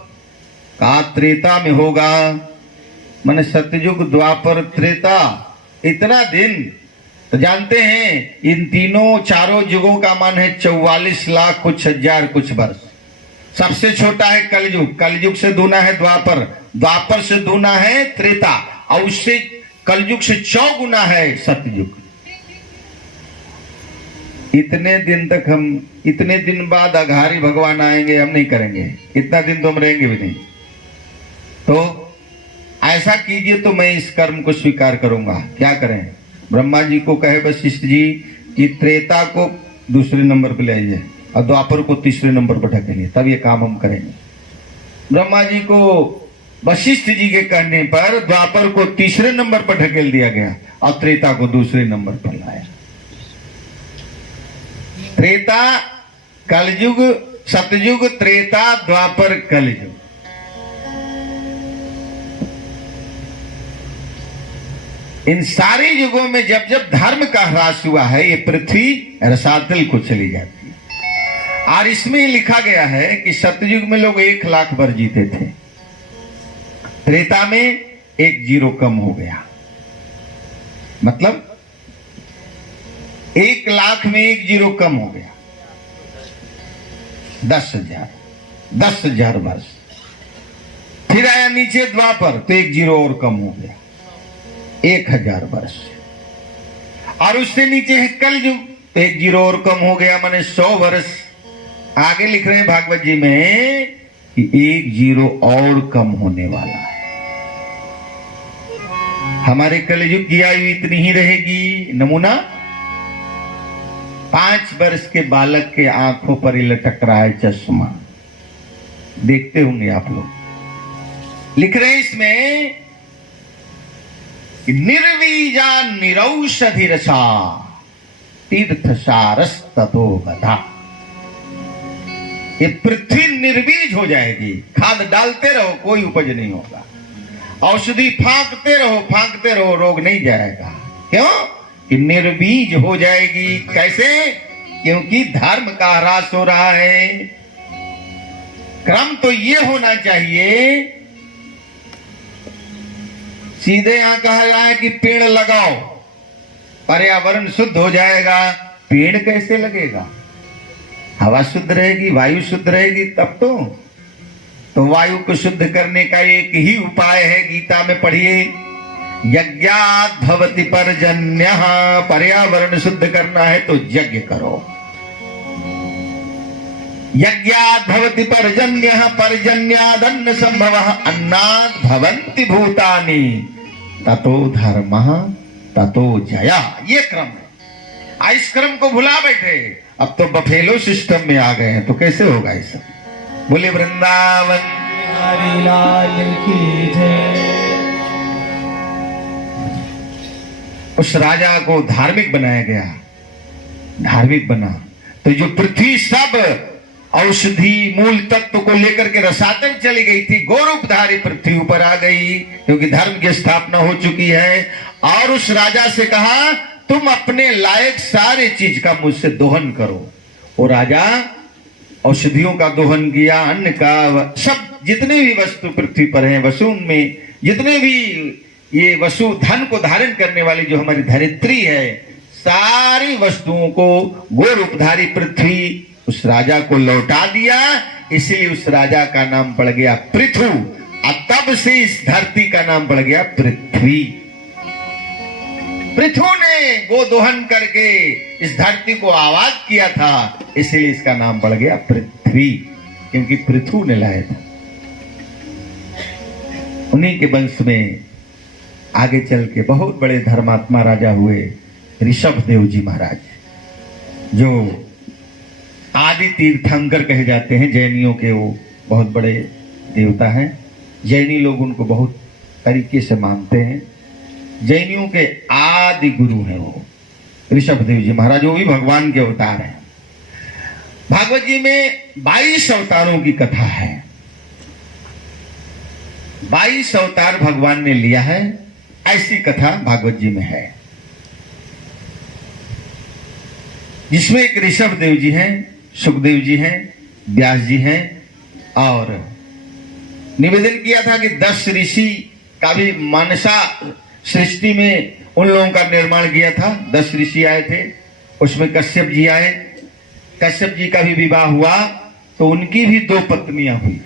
का त्रेता में होगा। माने सतयुग द्वापर त्रेता, इतना दिन। तो जानते हैं इन तीनों चारों युगों का मान है 44 लाख कुछ हजार कुछ वर्ष। सबसे छोटा है कलयुग, कलयुग से दूना है द्वापर, द्वापर से दूना है त्रेता, और उससे कलयुग से 4 गुना है सतयुग। इतने दिन तक हम, इतने दिन बाद अघारी भगवान आएंगे, हम नहीं करेंगे, इतना दिन तो हम रहेंगे भी नहीं। तो ऐसा कीजिए तो मैं इस कर्म को स्वीकार करूंगा। क्या करें? ब्रह्मा जी को कहे वशिष्ठ जी कि त्रेता को दूसरे नंबर पर ले आइए और द्वापर को तीसरे नंबर पर ढकेलिए, तब ये काम हम करेंगे। ब्रह्मा जी को वशिष्ठ जी के कहने पर द्वापर को तीसरे नंबर पर ढकेल दिया गया और त्रेता को दूसरे नंबर पर लाया। त्रेता कलयुग, सतयुग त्रेता द्वापर कलयुग। इन सारे युगों में जब जब धर्म का ह्रास हुआ है, ये पृथ्वी रसातल को चली जाती है। और इसमें लिखा गया है कि सतयुग में लोग 1 लाख वर्ष जीते थे, त्रेता में 1 जीरो कम हो गया। मतलब 1 लाख में 1 जीरो कम हो गया, 10,000 वर्ष। फिर आया नीचे द्वापर, तो 1 जीरो और कम हो गया, 1000 वर्ष। और उससे नीचे है कलयुग, तो 1 जीरो और कम हो गया, माने 100 वर्ष। आगे लिख रहे हैं भागवत जी में कि 1 जीरो और कम होने वाला है। हमारे कलयुग की आयु इतनी ही रहेगी। नमूना 5 वर्ष के बालक के आंखों पर ही लटक रहा है चश्मा, देखते होंगे आप लोग। लिख रहे हैं इसमें निर्वीजा निरौषधिरसा तीर्थसारस ततो गधा। ये पृथ्वी निर्बीज हो जाएगी, खाद डालते रहो कोई उपज नहीं होगा, औषधि फांकते रहो रोग नहीं जाएगा। क्यों? कि निर्बीज हो जाएगी। कैसे? क्योंकि धर्म का ह्रास हो रहा है। क्रम तो ये होना चाहिए, सीधे यहां कहा रहा है कि पेड़ लगाओ, पर्यावरण शुद्ध हो जाएगा। पेड़ कैसे लगेगा? हवा शुद्ध रहेगी, वायु शुद्ध रहेगी तब तो वायु को शुद्ध करने का एक ही उपाय है, गीता में पढ़िए, यज्ञात् भवति पर्जन्यः। पर्यावरण शुद्ध करना है तो यज्ञ करो। यज्ञात् भवति पर्जन्यः, पर्जन्यादन्न संभवः, अन्नात् भवन्ति भूतानि, ततो धर्मः ततो जया। ये क्रम है। इस क्रम को भुला बैठे, अब तो बफेलो सिस्टम में आ गए हैं, तो कैसे होगा ये सब? बोले वृंदावन हरि लाल की जय। उस राजा को धार्मिक बनाया गया, धार्मिक बना तो जो पृथ्वी सब औषधि मूल तत्व को लेकर के रसातल चली गई थी, गौरूपधारी पृथ्वी ऊपर आ गई, क्योंकि धर्म की स्थापना हो चुकी है। और उस राजा से कहा तुम अपने लायक सारे चीज का मुझसे दोहन करो। वो राजा औषधियों का दोहन किया, अन्न का, सब जितने भी वस्तु पृथ्वी पर हैं, वसु में जितने भी ये वसु धन को धारण करने वाली जो हमारी धरित्री है, सारी वस्तुओं को गौरूपधारी पृथ्वी उस राजा को लौटा दिया। इसलिए उस राजा का नाम पड़ गया पृथु, और तब से इस धरती का नाम पड़ गया पृथ्वी। पृथु ने गोदोहन करके इस धरती को आबाद किया था, इसलिए इसका नाम पड़ गया पृथ्वी, क्योंकि पृथु ने लाया था। उन्हीं के वंश में आगे चल के बहुत बड़े धर्मात्मा राजा हुए ऋषभ देव जी महाराज, जो आदि तीर्थंकर कहे जाते हैं। जैनियों के वो बहुत बड़े देवता हैं। जैनी लोग उनको बहुत तरीके से मानते हैं। जैनियों के आदि गुरु हैं वो ऋषभ देव जी महाराज, वो भी भगवान के अवतार हैं। भागवत जी में 22 अवतारों की कथा है। 22 अवतार भगवान ने लिया है, ऐसी कथा भागवत जी में है, जिसमें एक ऋषभ देव जी हैं, सुखदेव जी हैं, व्यास जी हैं, और निवेदन किया था कि 10 ऋषि का भी मानसा सृष्टि में उन लोगों का निर्माण किया था। 10 ऋषि आए थे, उसमें कश्यप जी आए। कश्यप जी का भी विवाह हुआ तो उनकी भी 2 पत्नियां हुई,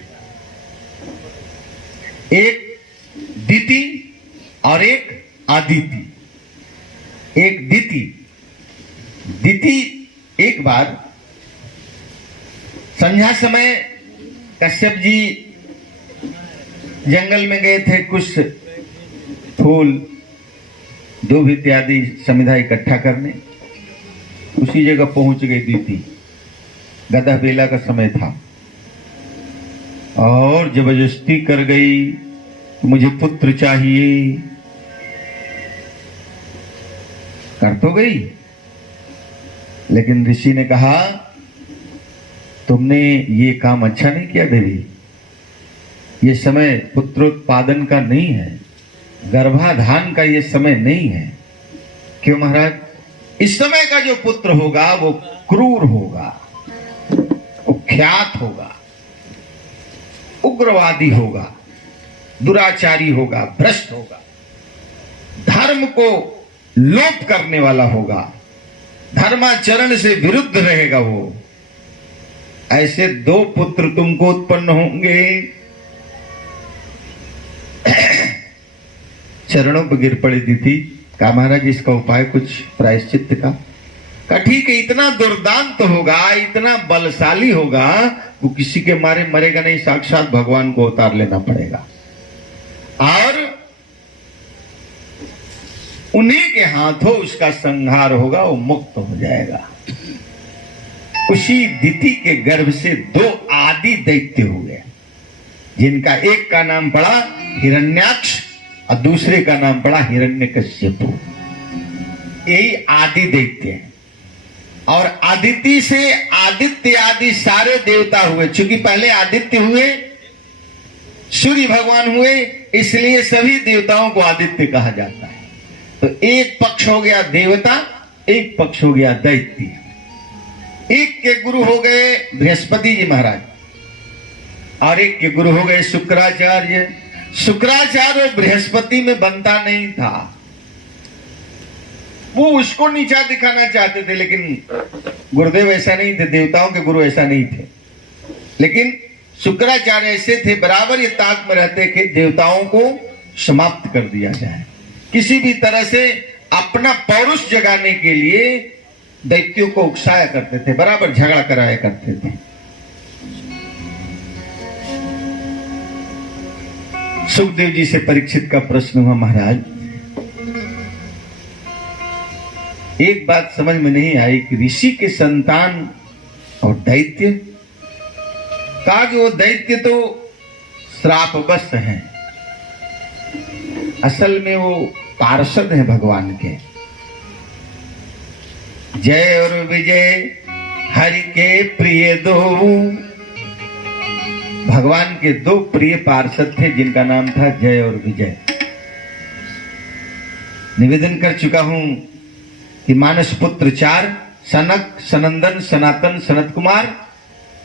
एक दिति और एक आदिति। एक दिति एक बार संध्या समय कश्यप जी जंगल में गए थे, कुछ फूल दूब इत्यादि समिधा इकट्ठा करने। उसी जगह पहुंच गई दिति, गदा बेला का समय था, और जबरदस्ती कर गई, मुझे पुत्र चाहिए। कर तो गई, लेकिन ऋषि ने कहा तुमने ये काम अच्छा नहीं किया देवी, ये समय पुत्रोत्पादन का नहीं है, गर्भाधान का ये समय नहीं है। क्यों महाराज? इस समय का जो पुत्र होगा वो क्रूर होगा, कुख्यात होगा, उग्रवादी होगा, दुराचारी होगा, भ्रष्ट होगा, धर्म को लोप करने वाला होगा, धर्माचरण से विरुद्ध रहेगा वो। ऐसे 2 पुत्र तुमको उत्पन्न होंगे। चरणों पर गिर पड़ी थी, कहा महाराज इसका उपाय कुछ प्रायश्चित का? ठीक है, इतना दुर्दांत होगा, इतना बलशाली होगा, वो किसी के मारे मरेगा नहीं, साक्षात भगवान को अवतार लेना पड़ेगा, और उन्हीं के हाथों उसका संहार होगा, वो मुक्त हो जाएगा। उसी दिति के गर्भ से 2 आदि दैत्य हुए, जिनका एक का नाम पड़ा हिरण्याक्ष और दूसरे का नाम पड़ा हिरण्यकश्यपु। यही आदि दैत्य है। और आदिति से आदित्य आदि सारे देवता हुए। चूंकि पहले आदित्य हुए, सूर्य भगवान हुए, इसलिए सभी देवताओं को आदित्य कहा जाता है। तो एक पक्ष हो गया देवता, एक पक्ष हो गया दैत्य। एक के गुरु हो गए बृहस्पति जी महाराज, और एक के गुरु हो गए शुक्राचार्य। शुक्राचार्य बृहस्पति में बनता नहीं था, वो उसको नीचा दिखाना चाहते थे, लेकिन गुरुदेव ऐसा नहीं थे, देवताओं के गुरु ऐसा नहीं थे। लेकिन शुक्राचार्य ऐसे थे, बराबर ये ताक में रहते कि देवताओं को समाप्त कर दिया जाए। किसी भी तरह से अपना पौरुष जगाने के लिए दैत्यों को उकसाया करते थे, बराबर झगड़ा कराया करते थे। सुखदेव जी से परीक्षित का प्रश्न हुआ, महाराज एक बात समझ में नहीं आई कि ऋषि के संतान और दैत्य, कहा कि वो दैत्य तो श्रापवश हैं, असल में वो पार्षद हैं भगवान के। जय और विजय हरि के प्रिय दो, भगवान के दो प्रिय पार्षद थे जिनका नाम था जय और विजय। निवेदन कर चुका हूं कि मानस पुत्र चार, सनक, सनंदन, सनातन, सनत कुमार,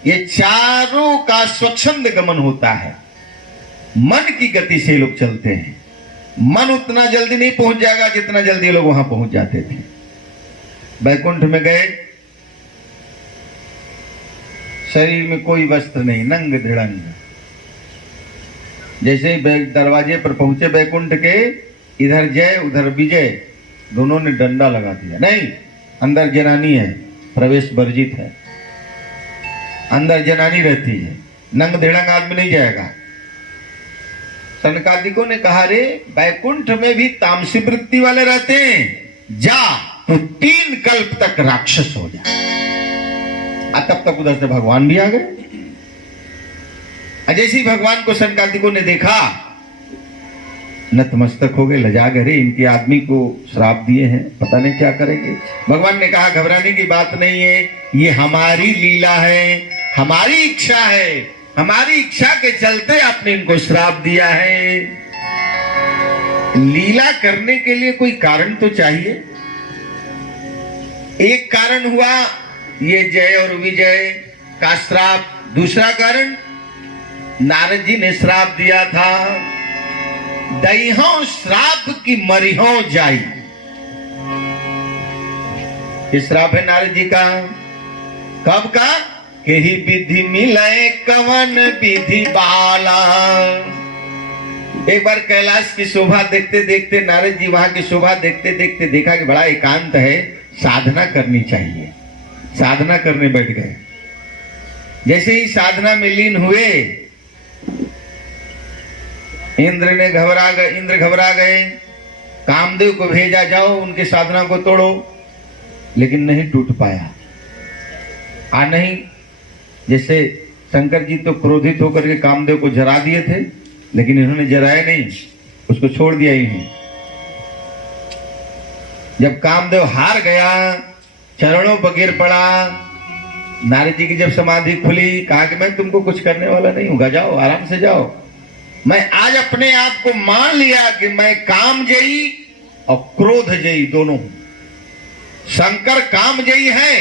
ये चारों का स्वच्छंद गमन होता है। मन की गति से लोग चलते हैं। मन उतना जल्दी नहीं पहुंच जाएगा जितना जल्दी लोग वहां पहुंच जाते थे। बैकुंठ में गए, शरीर में कोई वस्त्र नहीं, नंग धिड़ंग। जैसे ही दरवाजे पर पहुंचे बैकुंठ के, इधर जय उधर विजय, दोनों ने डंडा लगा दिया। नहीं, अंदर जनानी है, प्रवेश वर्जित है, अंदर जनानी रहती है, नंग धिड़ंग आदमी नहीं जाएगा। सनकादिकों ने कहा, रे बैकुंठ में भी तामसी वृत्ति वाले रहते हैं, जा तो 3 कल्प तक राक्षस हो जा। तब तक उधर से भगवान भी आ गए। जैसे ही भगवान को सनकादिकों ने देखा, नतमस्तक हो गए, लजा गए, इनके आदमी को श्राप दिए हैं, पता नहीं क्या करेंगे। भगवान ने कहा, घबराने की बात नहीं है, ये हमारी लीला है, हमारी इच्छा है, हमारी इच्छा के चलते आपने इनको श्राप दिया है। लीला करने के लिए कोई कारण तो चाहिए। एक कारण हुआ ये जय और विजय का श्राप, दूसरा कारण नारद जी ने श्राप दिया था, दैहों श्राप की मरिहों जाई। ये श्राप है नारद जी का। कब का? कि ही विधि मिले कवन विधि बाला। एक बार कैलाश की शोभा देखते देखते नारद जी वहां की शोभा देखते देखते देखा कि बड़ा एकांत है, साधना करनी चाहिए, साधना करने बैठ गए। जैसे ही साधना में लीन हुए, इंद्र घबरा गए, कामदेव को भेजा, जाओ उनकी साधना को तोड़ो, लेकिन नहीं टूट पाया। नहीं, जैसे शंकर जी तो क्रोधित होकर के कामदेव को जरा दिए थे, लेकिन इन्होंने जराया नहीं, उसको छोड़ दिया ही नहीं। जब कामदेव हार गया, चरणों पर गिर पड़ा, नारद जी की जब समाधि खुली, कहा कि मैं तुमको कुछ करने वाला नहीं हूं, जाओ आराम से जाओ। मैं आज अपने आप को मान लिया कि मैं कामजयी और क्रोधजयी दोनों हूं। शंकर कामजयी है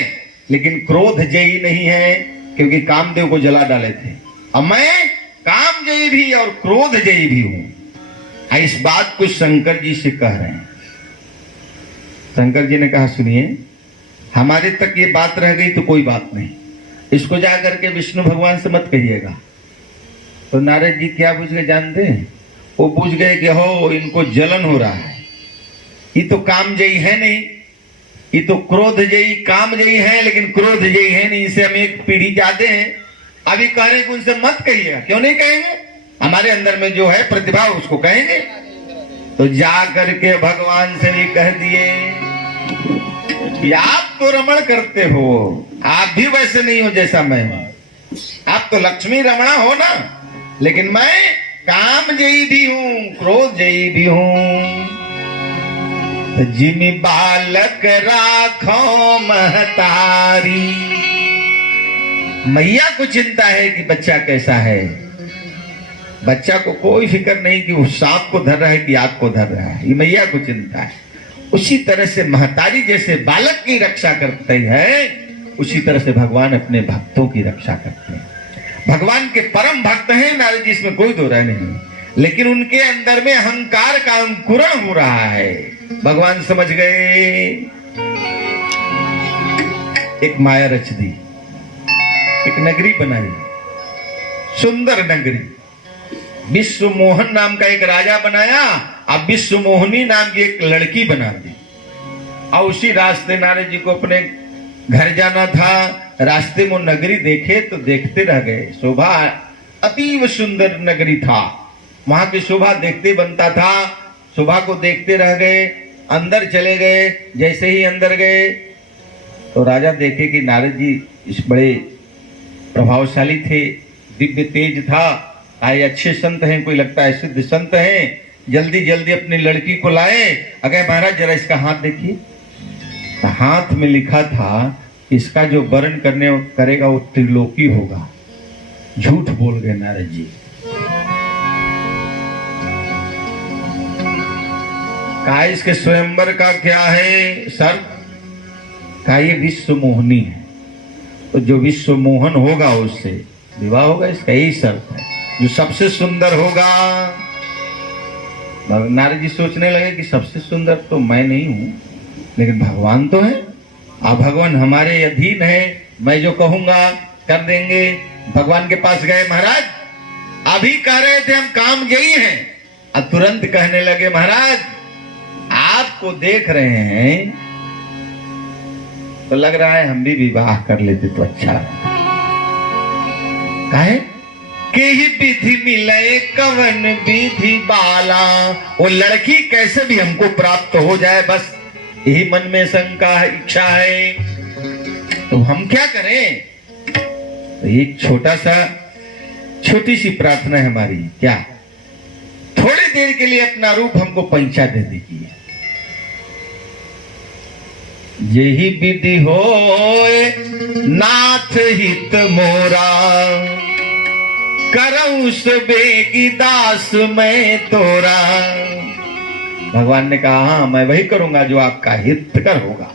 लेकिन क्रोधजयी नहीं है, क्योंकि कामदेव को जला डाले थे। अब मैं कामजयी भी और क्रोधजयी भी हूं। इस बात को शंकर जी से कह रहे हैं। शंकर जी ने कहा, सुनिए, हमारे तक ये बात रह गई तो कोई बात नहीं, इसको जाकर के विष्णु भगवान से मत कहिएगा। तो नारद जी क्या पूछ गए जानते हैं? वो पूछ गए कि हो इनको जलन हो रहा है, ये तो कामजयी है नहीं, ये तो क्रोधजयी कामजयी है लेकिन क्रोधजयी है नहीं, इसे हम एक पीढ़ी जाते हैं। अभी कह रहे कि उनसे मत कहिएगा। क्यों नहीं कहेंगे? हमारे अंदर में जो है प्रतिभा उसको कहेंगे। तो जा करके भगवान से भी कह दिए कि आप तो रमण करते हो, आप भी वैसे नहीं हो जैसा मैं हूं। आप तो लक्ष्मी रमणा हो ना, लेकिन मैं कामजयी भी हूं, क्रोधजयी भी हूं। जिमि बालक राखो महतारी। मैया को चिंता है कि बच्चा कैसा है। बच्चा को कोई फिक्र नहीं कि वो सांप को धर रहा है कि आग को धर रहा है, ये मैया को चिंता है। उसी तरह से महतारी जैसे बालक की रक्षा करते हैं, उसी तरह से भगवान अपने भक्तों की रक्षा करते हैं। भगवान के परम भक्त हैं नारद जी, इसमें कोई दो राय नहीं, लेकिन उनके अंदर में अहंकार का अंकुरण हो रहा है। भगवान समझ गए, एक माया रच दी, एक नगरी बनाई, सुंदर नगरी। विश्व मोहन नाम का एक राजा बनाया, अब विश्व मोहिनी नाम की एक लड़की बना दी। और उसी रास्ते नारद जी को अपने घर जाना था, रास्ते में नगरी देखे तो देखते रह गए। शोभा अतीव सुंदर नगरी था, वहां की शोभा देखते बनता था, शोभा को देखते रह गए। अंदर चले गए, जैसे ही अंदर गए तो राजा देखे कि नारद जी इस बड़े प्रभावशाली थे, दिव्य तेज था, आए अच्छे संत हैं, कोई लगता है सिद्ध संत हैं। जल्दी जल्दी अपनी लड़की को लाए। अगर महाराज जरा इसका हाथ देखिए, हाथ में लिखा था इसका जो वर्ण करेगा वो त्रिलोकी होगा। झूठ बोल गए नारद जी। कहा इसके स्वयंवर का क्या है सर? कहा ये विश्व मोहनी है, तो जो विश्व मोहन होगा उससे विवाह होगा, इसका यही शर्त है, जो सबसे सुंदर होगा। नारद जी सोचने लगे कि सबसे सुंदर तो मैं नहीं हूं, लेकिन भगवान तो है, आप भगवान हमारे अधीन है, मैं जो कहूंगा कर देंगे। भगवान के पास गए, महाराज अभी कह रहे थे हम काम यही हैं, अब तुरंत कहने लगे महाराज आपको देख रहे हैं तो लग रहा है हम भी विवाह कर लेते तो अच्छा है। काहे के ही विधि मिले कवन विधि बाला, वो लड़की कैसे भी हमको प्राप्त हो जाए, बस यही मन में शंका है, इच्छा है, तो हम क्या करें? तो एक छोटी सी प्रार्थना है हमारी, क्या थोड़ी देर के लिए अपना रूप हमको पंचा दे दीजिए। यही विधि होए नाथ हित मोरा, करऊं बेगी दास मैं तोरा। भगवान ने कहा हाँ मैं वही करूंगा जो आपका हितकर होगा।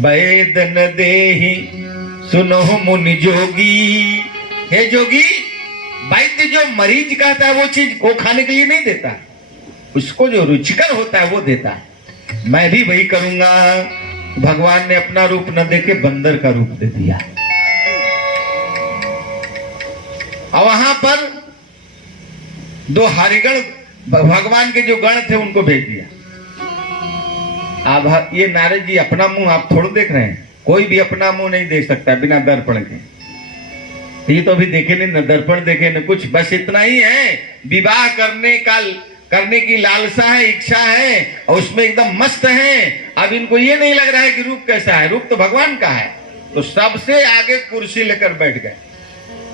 वेदन देहि सुनो मुनि जोगी, हे जोगी, वैद्य जो मरीज कहता है वो चीज वो खाने के लिए नहीं देता है, उसको जो रुचिकर होता है वो देता है। मैं भी वही करूंगा। भगवान ने अपना रूप न देके बंदर का रूप दे दिया, और वहां पर दो हरिगण भगवान के जो गण थे उनको भेज दिया। अब ये नारद जी अपना मुंह आप थोड़ा देख रहे हैं, कोई भी अपना मुंह नहीं देख सकता बिना दर्पण के। ये तो अभी देखे नहीं, न दर्पण देखे न कुछ, बस इतना ही है, विवाह करने की लालसा है, इच्छा है, और उसमें एकदम मस्त है। अब इनको ये नहीं लग रहा है कि रूप कैसा है, रूप तो भगवान का है। तो सबसे आगे कुर्सी लेकर बैठ गए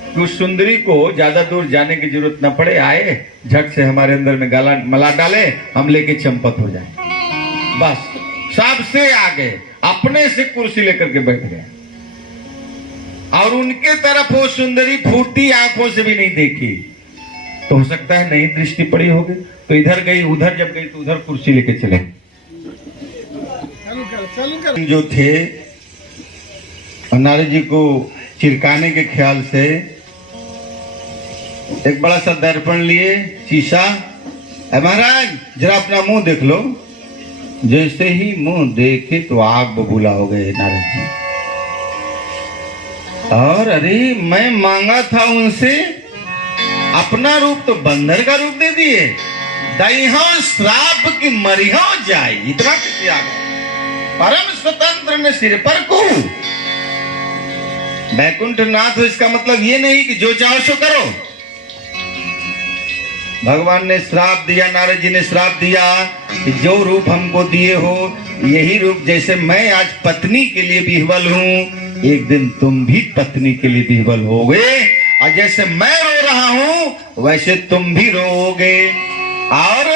कि उस सुंदरी को ज्यादा दूर जाने की जरूरत न पड़े, आए झट से हमारे अंदर में गाला मला डाले, हम लेके चंपत हो जाए। बस सबसे आगे अपने से कुर्सी लेकर के बैठ गए, और उनके तरफ वो सुंदरी फूटी आंखों से भी नहीं देखी। तो हो सकता है नहीं दृष्टि पड़ी होगी, तो इधर गई, उधर जब गई तो उधर कुर्सी लेके चले। जो थे नारद जी को चिरकाने के ख्याल से एक बड़ा सा दर्पण लिए, शीशा, महाराज जरा अपना मुंह देख लो। जैसे ही मुंह देखे तो आग बबूला हो गए नारद जी। और अरे मैं मांगा था उनसे अपना रूप, तो बंदर का रूप दे दिए। दईहो श्राप की मरिहो जाए, इतना किसी आ गए। परम स्वतंत्र ने सिर पर को बैकुंठ नाथ हो, इसका मतलब ये नहीं कि जो चाहो सो करो। भगवान ने श्राप दिया, नारद जी ने श्राप दिया कि जो रूप हमको दिए हो यही रूप, जैसे मैं आज पत्नी के लिए विह्वल हूं, एक दिन तुम भी पत्नी के लिए विह्वल होगे, और जैसे मैं रो रहा हूं वैसे तुम भी रोओगे, और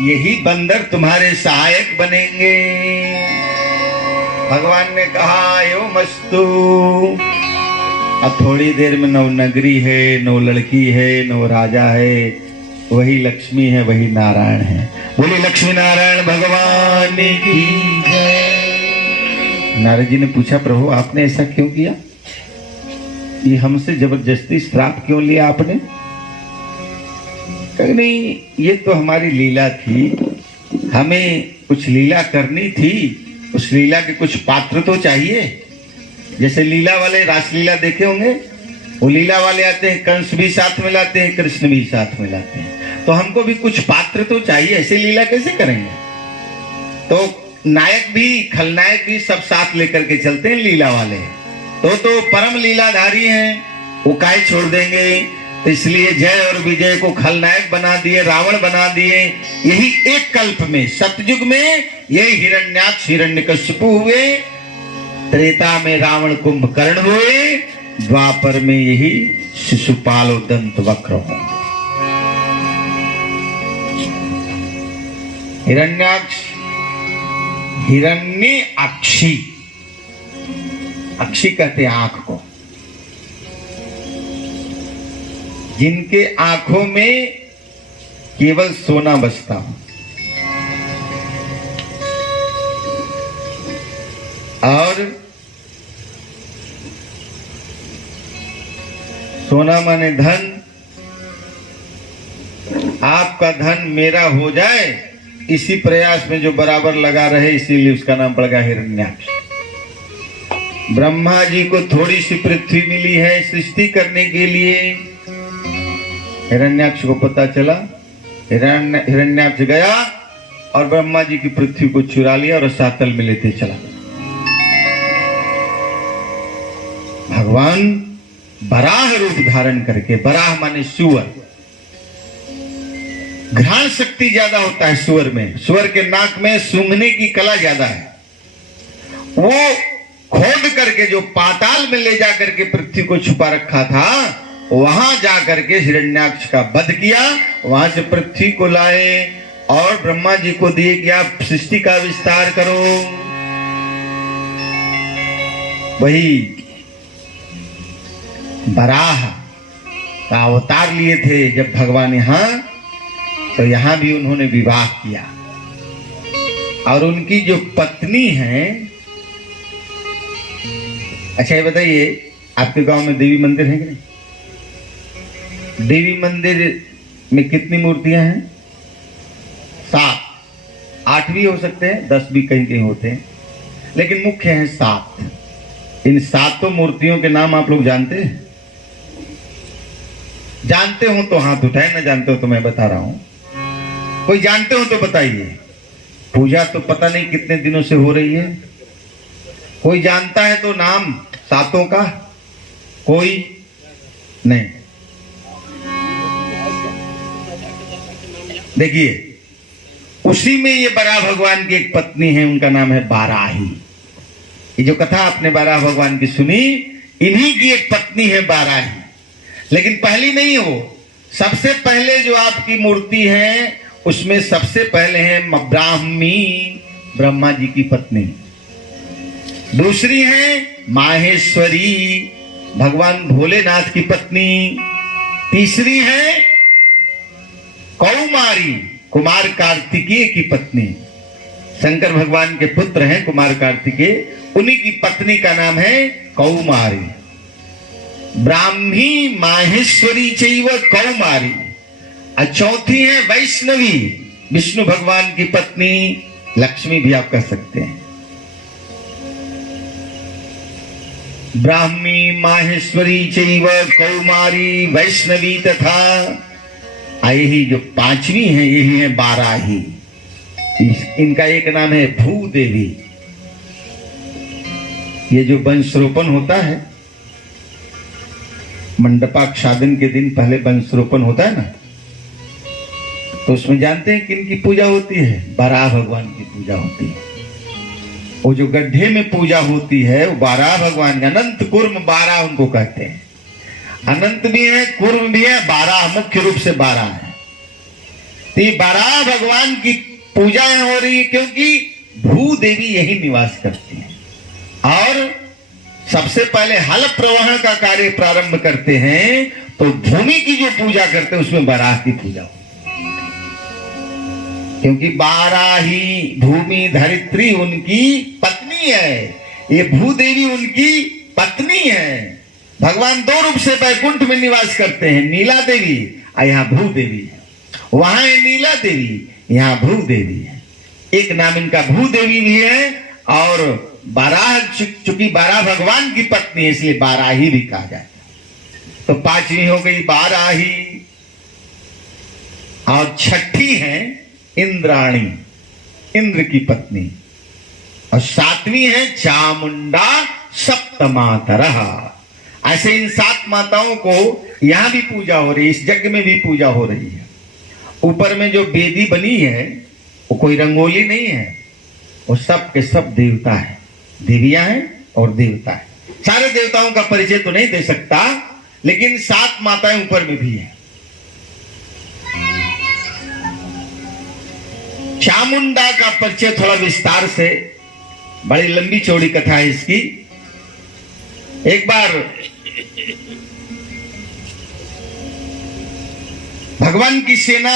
यही बंदर तुम्हारे सहायक बनेंगे। भगवान ने कहा यो मस्तु। अब थोड़ी देर में नो नगरी है, नो लड़की है, नो राजा है, वही लक्ष्मी है, वही नारायण है। बोले लक्ष्मी नारायण भगवान की जय। จ नारद जी ने पूछा प्रभु आपने ऐसा क्यों किया? ะ नारद जी ने कहा महाराज जब अपना मुंह देख लो, जैसे ही मुंह देखे तो आग बबूला हो गए। จ जो ะ जो ये हमसे जबरदस्ती श्राप क्यों लिया आपने? कहीं नहीं, ये तो हमारी लीला थी, हमें कुछ लीला करनी थी, उस लीला के कुछ पात्र तो चाहिए। जैसे लीला वाले रासलीला देखे होंगे, वो लीला वाले आते हैं, कंस भी साथ में लाते हैं, कृष्ण भी साथ में लाते हैं, तो हमको भी कुछ पात्र तो चाहिए, ऐसे लीला कैसे करेंगे? तो नायक भी खलनायक भी सब साथ लेकर के चलते हैं लीला वाले, तो परम लीलाधारी हैं, वो काहे छोड़ देंगे? तो इसलिए जय और विजय को खलनायक बना दिए, रावण बना दिए। यही एक कल्प में, सतयुग में यही हिरण्याक्ष हिरण्यकशिपु हुए, त्रेता में रावण कुंभकर्ण हुए, द्वापर में यही शिशुपाल और दंत वक्र होंगे। हिरण्याक्ष हिरण्य अक्षी, अक्षी कहते हैं आंख को, जिनके आंखों में केवल सोना बसता हो, और सोना माने धन, आपका धन मेरा हो जाए, इसी प्रयास में जो बराबर लगा रहे, इसीलिए उसका नाम पड़ गया हिरण्याक्ष। ब्रह्मा जी को थोड़ी सी पृथ्वी मिली है सृष्टि करने के लिए, हिरण्याक्ष को पता चला, हिरण्याक्ष गया और ब्रह्मा जी की पृथ्वी को चुरा लिया और सातल में लेते चला। भगवान बराह रूप धारण करके, बराह माने सुअर, घ्राण शक्ति ज्यादा होता है सुअर में, सुअर के नाक में सूंघने की कला ज्यादा है, वो खोद करके जो पाताल में ले जा करके पृथ्वी को छुपा रखा था, वहां जा करके हिरण्याक्ष का वध किया, वहां से पृथ्वी को लाए और ब्रह्मा जी को दिए कि आप सृष्टि का विस्तार करो। वही बराह का अवतार लिए थे जब भगवान यहां, तो यहां भी उन्होंने विवाह किया, और उनकी जो पत्नी है, अच्छा ये बताइए, आपके गांव में देवी मंदिर है कि नहीं? देवी मंदिर में कितनी मूर्तियां हैं? 7, 8 भी हो सकते हैं, 10 भी कहीं कहीं होते हैं, लेकिन मुख्य है 7। इन 7 मूर्तियों के नाम आप लोग जानते हैं? जानते हो तो हाथ उठाए, ना जानते हो तो मैं बता रहा हूं। कोई जानते हो तो बताइए। पूजा तो पता नहीं कितने दिनों से हो रही है, कोई जानता है तो नाम 7 का? कोई नहीं। देखिए, उसी में ये बराह भगवान की एक पत्नी है, उनका नाम है बाराही। ये जो कथा आपने बराह भगवान की सुनी, इन्हीं की एक पत्नी है बाराही, लेकिन पहली नहीं हो, सबसे पहले जो आपकी मूर्ति है उसमें सबसे पहले है ब्राह्मी, ब्रह्मा जी की पत्नी। दूसरी है माहेश्वरी, भगवान भोलेनाथ की पत्नी। तीसरी है कौमारी, कुमार कार्तिकेय की पत्नी। शंकर भगवान के पुत्र हैं कुमार कार्तिकेय, उन्हीं की पत्नी का नाम है कौमारी। ब्राह्मी, माहेश्वरी चैव कौमारी। और चौथी है वैष्णवी, विष्णु भगवान की पत्नी, लक्ष्मी भी आप कह सकते हैं। ब्राह्मी, माहेश्वरी चैव कौमारी, वैष्णवी तथा यही जो 5वीं है, यही है बाराही। इनका एक नाम है भूदेवी। ये जो वंशरोपण होता है, मंडपाक्षादन के दिन पहले वंशरोपण होता है ना, तो उसमें जानते हैं किन की पूजा होती है? बराह भगवान की पूजा होती है। वो जो गड्ढे में पूजा होती है वो बराह भगवान, अनंत कुर्म बारह उनको कहते हैं। अनंत भी है, कुर्म भी है, 12 मुख्य रूप से 12 है। तो ये बराह भगवान की पूजा हो रही है क्योंकि भूदेवी यही निवास करती है, और सबसे पहले हल प्रवहन का कार्य प्रारंभ करते हैं, तो भूमि की जो पूजा करते हैं उसमें बराह की पूजा होती है, क्योंकि बाराही भूमि धरित्री उनकी पत्नी है, ये भूदेवी उनकी पत्नी है। भगवान दो रूप से बैकुंठ में निवास करते हैं, नीला देवी और यहाँ भू देवी है। वहां है नीला देवी, यहाँ भू देवी है। एक नाम इनका भू देवी भी है, और बाराह, चूंकि बारह भगवान की पत्नी है इसलिए बाराही भी कहा जाता है। तो पांचवी हो गई बाराही, और छठी है इंद्राणी, इंद्र की पत्नी, और सातवीं है चामुंडा सप्तमातरः। ऐसे इन 7 माताओं को यहां भी पूजा हो रही है, इस यज्ञ में भी पूजा हो रही है। ऊपर में जो वेदी बनी है वो कोई रंगोली नहीं है, वो सब के सब देवता है, देवियां हैं और देवता है। सारे देवताओं का परिचय तो नहीं दे सकता, लेकिन 7 माताएं ऊपर में भी है। चामुंडा का परिचय थोड़ा विस्तार से, बड़ी लंबी चौड़ी कथा है इसकी। एक बार भगवान की सेना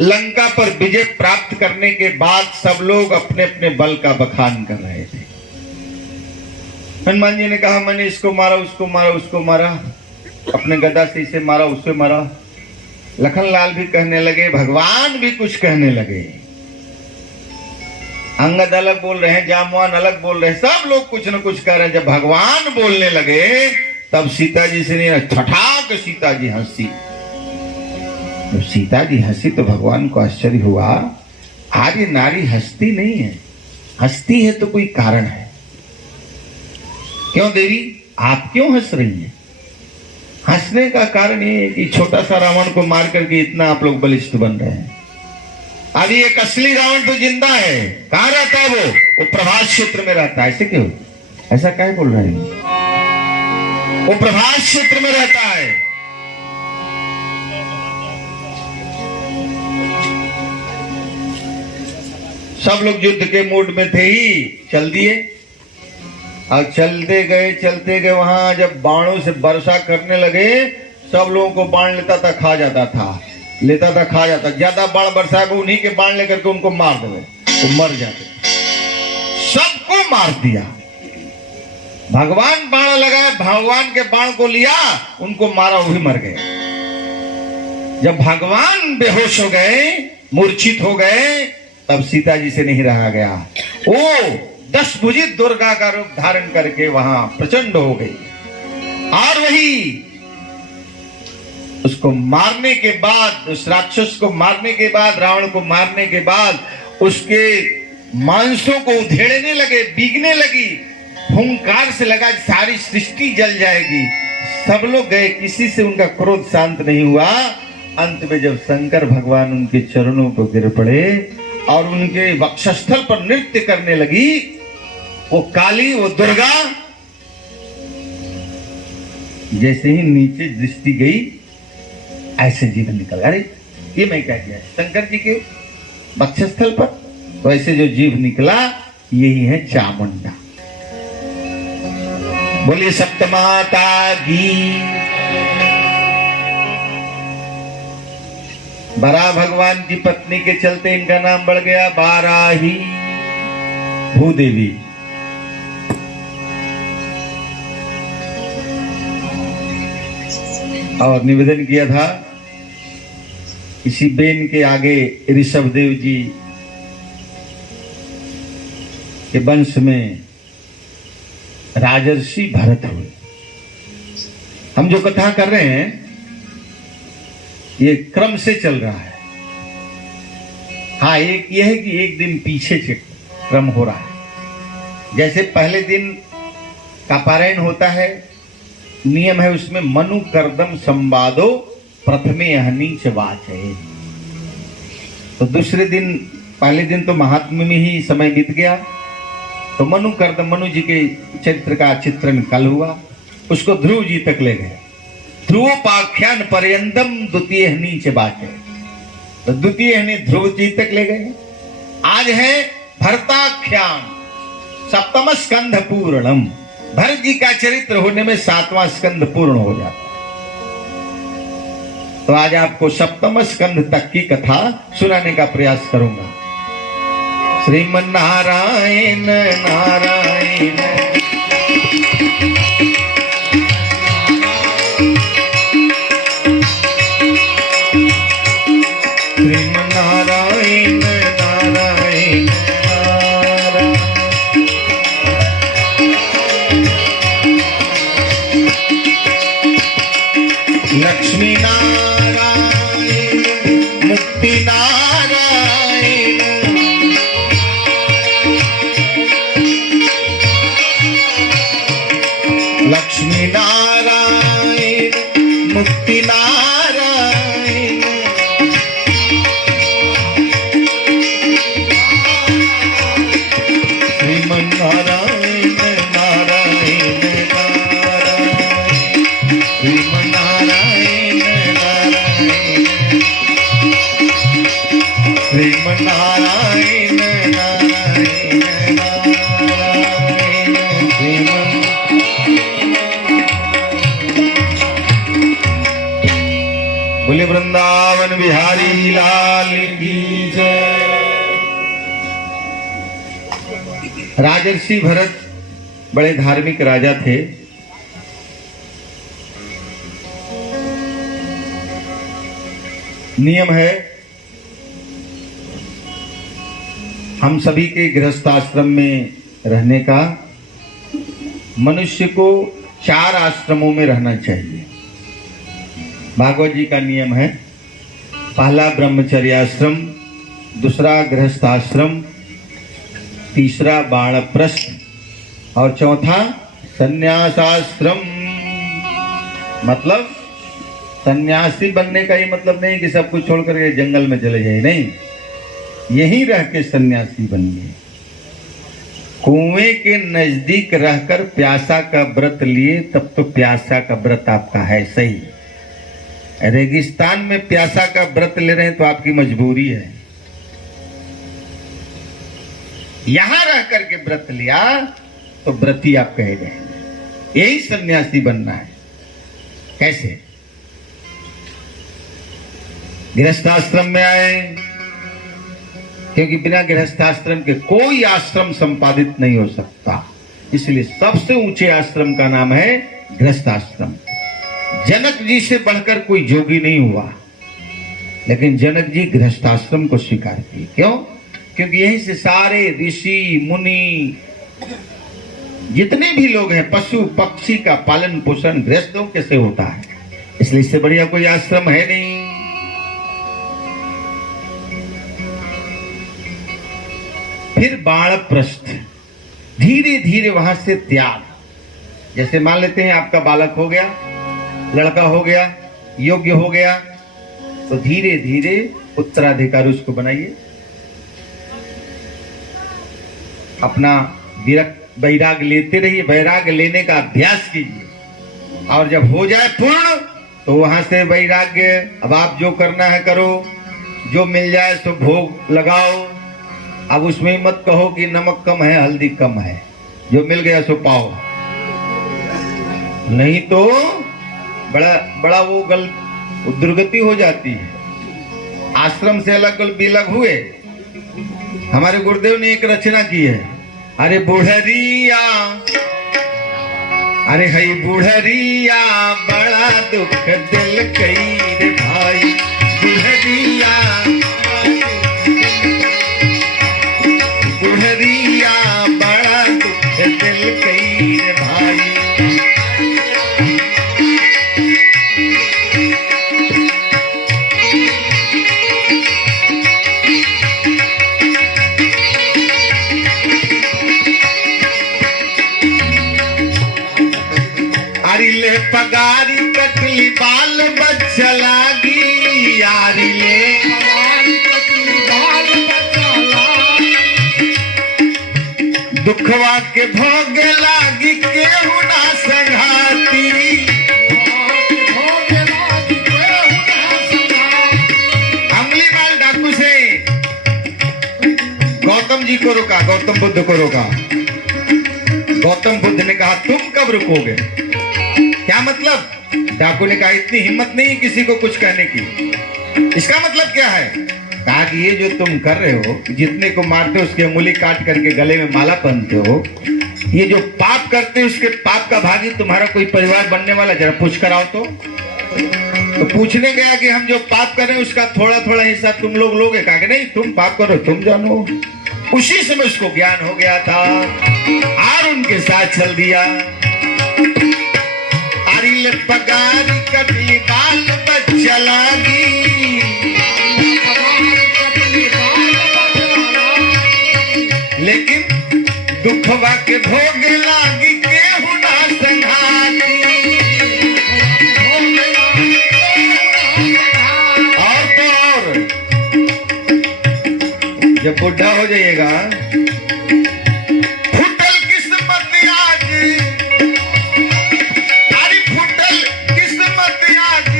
लंका पर विजय प्राप्त करने के बाद सब लोग अपने अपने बल का बखान कर रहे थे। हनुमान जी ने कहा मैंने इसको मारा, उसको मारा, उसको मारा, अपने गदा से इसे मारा, उससे मारा। लखनलाल भी कहने लगे, भगवान भी कुछ कहने लगे। अंगद अलग बोल रहे हैं, जामवान अलग बोल रहे हैं, सब लोग कुछ न कुछ कह रहे हैं। जब भगवान बोलने लगे तब सीता जी से ठठाक सीता जी हंसी। जब सीता जी हंसी तो भगवान को आश्चर्य हुआ, आज ये नारी हंसती नहीं है, हंसती है तो कोई कारण है। क्यों देवी, आप क्यों हंस रही हैं? हंसने का कारण ये है कि छोटा सा रावण को मार करके इतना आप लोग बलिष्ठ बन रहे हैं। अभी एक असली रावण तो जिंदा है, कहां रहता है वो प्रभास क्षेत्र में रहता है। ऐसे क्यों, ऐसा क्या बोल रहे हैं? वो प्रभास क्षेत्र में रहता है। सब लोग युद्ध के मूड में थे ही, चल दिए। और चलते गए वहां जब बाणों से वर्षा करने लगे, सब लोगों को बाण लेता था, खा जाता था, लेता था, खा जाता। ज्यादा बाण बरसा को उन्हीं के बाण लेकर के उनको मार देवे, वो मर जाते। सबको मार दिया। भगवान बाण लगाए, भगवान के बाण को लिया, उनको मारा, वो भी मर गए। जब भगवान बेहोश हो गए, मूर्छित हो गए, तब सीता जी से नहीं रहा गया। वो 10 भुजित दुर्गा का रूप धारण करके वहां प्रचंड हो गई। और वही उसको मारने के बाद, उस राक्षस को मारने के बाद, रावण को मारने के बाद उसके मांसों को उधेड़ने लगे, बीगने लगी, हुंकार से लगा सारी सृष्टि जल जाएगी। सब लोग गए, किसी से उनका क्रोध शांत नहीं हुआ। अंत में जब शंकर भगवान उनके चरणों पर गिर पड़े और उनके वक्षस्थल पर नृत्य करने लगी, वो काली, वो दुर्गा, जैसे ही नीचे दृष्टि गई ऐसे जीवन निकल, अरे ये मैं क्या किया, शंकर जी के वक्षस्थल पर, तो ऐसे जो जीव निकला यही है चामुंडा। बोलिए सप्तमाता की। बरा भगवान की पत्नी के चलते इनका नाम बढ़ गया बाराही, भूदेवी। और निवेदन किया था, इसी बेन के आगे ऋषभदेव जी के वंश में राजर्षि भरत हुए। हम जो कथा कर रहे हैं ये क्रम से चल रहा है। हाँ, एक यह है कि एक दिन पीछे से क्रम हो रहा है। जैसे पहले दिन का पारायण होता है, नियम है उसमें मनु कर्दम संवादो प्रथमे अहनीच वाचये। तो दूसरे दिन, पहले दिन तो महात्म्य में ही समय बीत गया, तो मनु कर्दम, मनु जी के चरित्र का चित्रण कल हुआ, उसको ध्रुव जी तक ले गए। ध्रुवोपाख्यान पर्यंतम द्वितीय नीच बाटे, तो द्वितीय हनी ध्रुव जी तक ले गए। आज है भरताख्यान सप्तम स्कंध पूर्णम। भरत जी का चरित्र होने में 7वां स्कंध पूर्ण हो जाता। तो आज आपको सप्तम स्कंध तक की कथा सुनाने का प्रयास करूंगा। श्रीमन नारायण नारायण नारायण मुक्ति नारायण लक्ष्मी नारायण मुक्ति नारायण श्रीमन्नारायण नारायण नारायण श्रीमन्नारायण नारायण श्रीमन्नारायण नारायण नारायण श्रीमन् बोले वृंदावन बिहारी लाल की जय। राजर्षि भरत बड़े धार्मिक राजा थे। नियम है हम सभी के गृहस्थाश्रम में रहने का। मनुष्य को 4 आश्रमों में रहना चाहिए। भागवत जी का नियम है, पहला ब्रह्मचर्याश्रम, दूसरा गृहस्थाश्रम, तीसरा बाणप्रस्थ और चौथा सन्यासाश्रम। मतलब सन्यासी बनने का ये मतलब नहीं कि सब कुछ छोड़ करके जंगल में चले जाए, नहीं, यहीं रह के सन्यासी बनिए। कुएं के नजदीक रहकर प्यासा का व्रत लिए तब तो प्यासा का व्रत आपका है सही। रेगिस्तान में प्यासा का व्रत ले रहे हैं तो आपकी मजबूरी है। यहां रह करके व्रत लिया तो व्रती आप कहे गए। यही सन्यासी बनना है। कैसे? गृहस्थाश्रम में आए, क्योंकि बिना गृहस्थाश्रम के कोई आश्रम संपादित नहीं हो सकता। इसलिए सबसे ऊंचे आश्रम का नाम है गृहस्थाश्रम। जनक जी से बढ़कर कोई जोगी नहीं हुआ, लेकिन जनक जी गृहस्थाश्रम को स्वीकार किए। क्यों? क्योंकि यहीं से सारे ऋषि मुनि जितने भी लोग हैं, पशु पक्षी का पालन पोषण गृहस्थों के से होता है। इसलिए इससे बढ़िया कोई आश्रम है नहीं। फिर बाणप्रस्थ, धीरे धीरे वहां से त्याग। जैसे मान लेते हैं आपका बालक हो गया, लड़का हो गया, योग्य हो गया, तो धीरे धीरे उत्तराधिकारी उसको बनाइए। अपना वैराग लेते रहिए, वैराग लेने का अभ्यास कीजिए। और जब हो जाए पूर्ण तो वहां से वैराग्य, अब आप जो करना है करो, जो मिल जाए सो भोग लगाओ। अब उसमें मत कहो कि नमक कम है, हल्दी कम है, जो मिल गया सो पाओ। नहीं तो बड़ा वो दुर्गति हो जाती है। आश्रम से अलग बिलग हुए। हमारे गुरुदेव ने एक रचना की है, अरे बुढ़रिया, अरे हई बुढ़रिया बड़ा दुख दिल कई रे भाई। बुढ़रिया बुढ़रिया बड़ा दुख दिल कई रे भाई। ले पगारी कटली बाल बच्चा लागी, यारी ले पगारी कटली बाल बच्चा लागी। दुखवा के भोग लागी केहू ना संघाती। अमली माल डाकू से गौतम जी को रोका, गौतम बुद्ध को रोका। गौतम बुद्ध ने कहा तुम कब रुकोगे? क्या मतलब? डाकू ने कहा इतनी हिम्मत नहीं किसी को कुछ कहने की। इसका मतलब क्या है? कहा कि ये जो तुम कर रहे हो, जितने को मारते हो उसकी अंगुली काट करके गले में माला पहनते हो, ये जो पाप करते हो उसके पाप का भागी तुम्हारा कोई परिवार बनने वाला, जरा पूछ कर आओ। तो पूछने गया कि हम जो पाप कर रहे हैं उसका थोड़ा थोड़ा हिस्सा तुम लोग लोगे? कहा कि नहीं, तुम पाप करो, तुम जानो। उसी समय उसको ज्ञान हो गया था और उनके साथ चल दिया। पगारी कटली बाल बच्चा दुखवा के भोग लागी केहू ना संघाती। और तो और जब बुढ़ा हो जाइएगा, फुटल किस्मत आज, अरे फुटल किस्मत आज,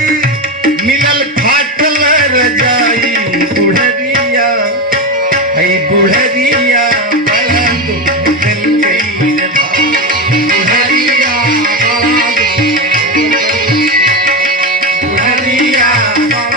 मिलल फाटल रजाई। बुढ़रिया है बुढ़रिया, बड़ा दुख दिल गई रे भाई। बुढ़रिया बड़ा दुख, बुढ़रिया बड़ा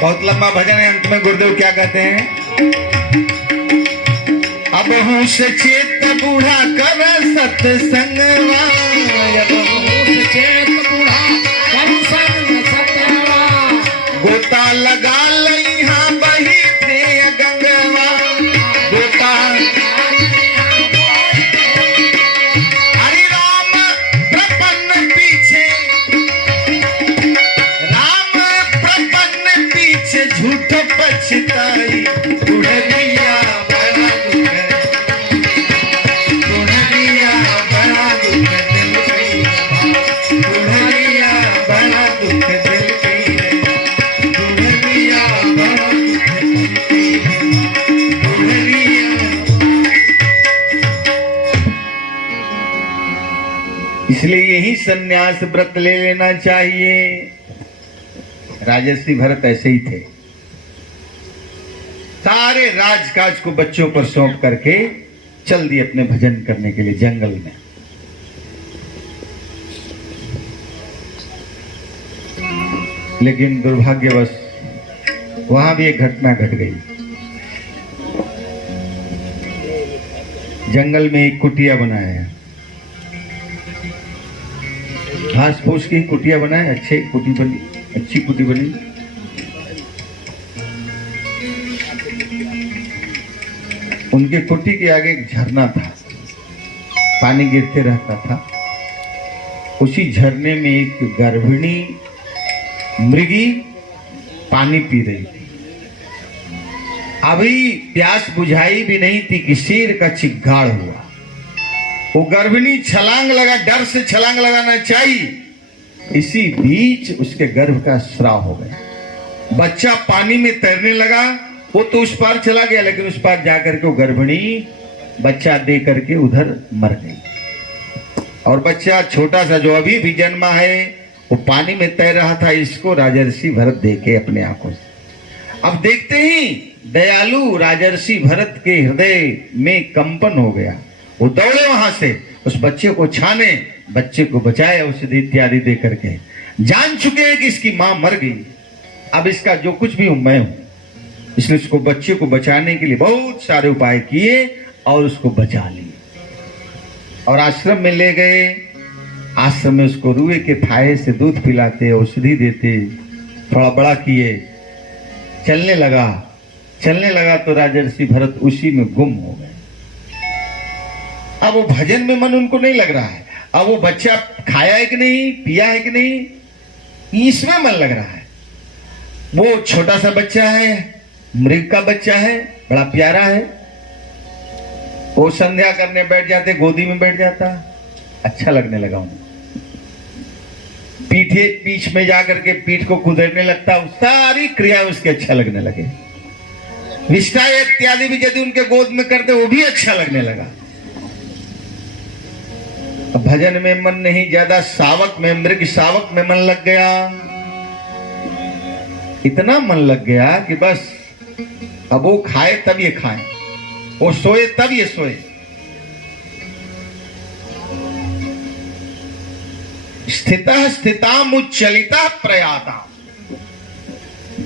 बहुत लंबा भजन है। अंत में गुरुदेव क्या कहते हैं? अब हूँ से चेत बूढ़ा कर सत्संगवा, अब हूँ से चेत बूढ़ा कर सत्संगवा, गोता लगा लई हाँ बही थे गंगवा, गोता हरि राम प्रपन्न पीछे, राम प्रपन्न पीछे झूठ पछताई। बुढ़रिया बड़ा दुख, बुढ़रिया बड़ा दुख दिल गई, बुढ़रिया बड़ा दुख दिल गई, बुढ़रिया बड़ा दुख दिल गई, बुढ़रिया। इसलिए यही संन्यास व्रत ले लेना चाहिए। राजर्षि भरत ऐसे ही थे, सारे राजकाज को बच्चों पर सौंप करके चल दिए अपने भजन करने के लिए जंगल में। लेकिन दुर्भाग्यवश वहां भी एक घटना घट गई। जंगल में एक कुटिया बनाया, घास फूस की कुटिया बनाए, अच्छी कुटी बनी। उनके कुटी के आगे एक झरना था, पानी गिरते रहता था। उसी झरने में एक गर्भिणी मृगी पानी पी रही थी। अभी प्यास बुझाई भी नहीं थी कि शेर का चिक्गाड़ हुआ। वो गर्भिणी छलांग लगा, डर से छलांग लगाना चाहिए, इसी बीच उसके गर्भ का स्राव हो गया। बच्चा पानी में तैरने लगा, वो तो उस पार चला गया, लेकिन उस पार जाकर के वो गर्भिणी बच्चा दे करके उधर मर गई। और बच्चा छोटा सा जो अभी भी जन्मा है वो पानी में तैर रहा था। इसको राजर्षि भरत देखे अपने आंखों से। अब देखते ही दयालु राजर्षि भरत के हृदय में कंपन हो गया। वो दौड़े वहां से उस बच्चे को छाने, बच्चे को बचाए, औषधि इत्यादि दे करके। जान चुके हैं कि इसकी मां मर गई, अब इसका जो कुछ भी हूं मैं हूं। इसलिए उसको बच्चे को बचाने के लिए बहुत सारे उपाय किए और उसको बचा लिए और आश्रम में ले गए। आश्रम में उसको रुए के थाए से दूध पिलाते, औषधि देते, थोड़ा बड़ा किए। चलने लगा तो राजर्षि भरत उसी में गुम हो गए। अब वो भजन में मन उनको नहीं लग रहा है। अब वो बच्चा खाया है कि नहीं, पिया है कि नहीं, इसमें मन लग रहा है। वो छोटा सा बच्चा है, मृग का बच्चा है, बड़ा प्यारा है। वो संध्या करने बैठ जाते, गोदी में बैठ जाता, अच्छा लगने लगा उन्हें। पीठ में जाकर के पीठ को कुदेरने लगता, सारी क्रिया उसके अच्छा लगने लगे। विष्ठा इत्यादि भी यदि उनके गोद में करते वो भी अच्छा लगने लगा। भजन में मन नहीं, ज्यादा सावक में, मृग सावक में मन लग गया। इतना मन लग गया कि बस अब वो खाए तब ये खाए, वो सोए तब ये सोए। स्थितः स्थितामुच्चलितः प्रयाता।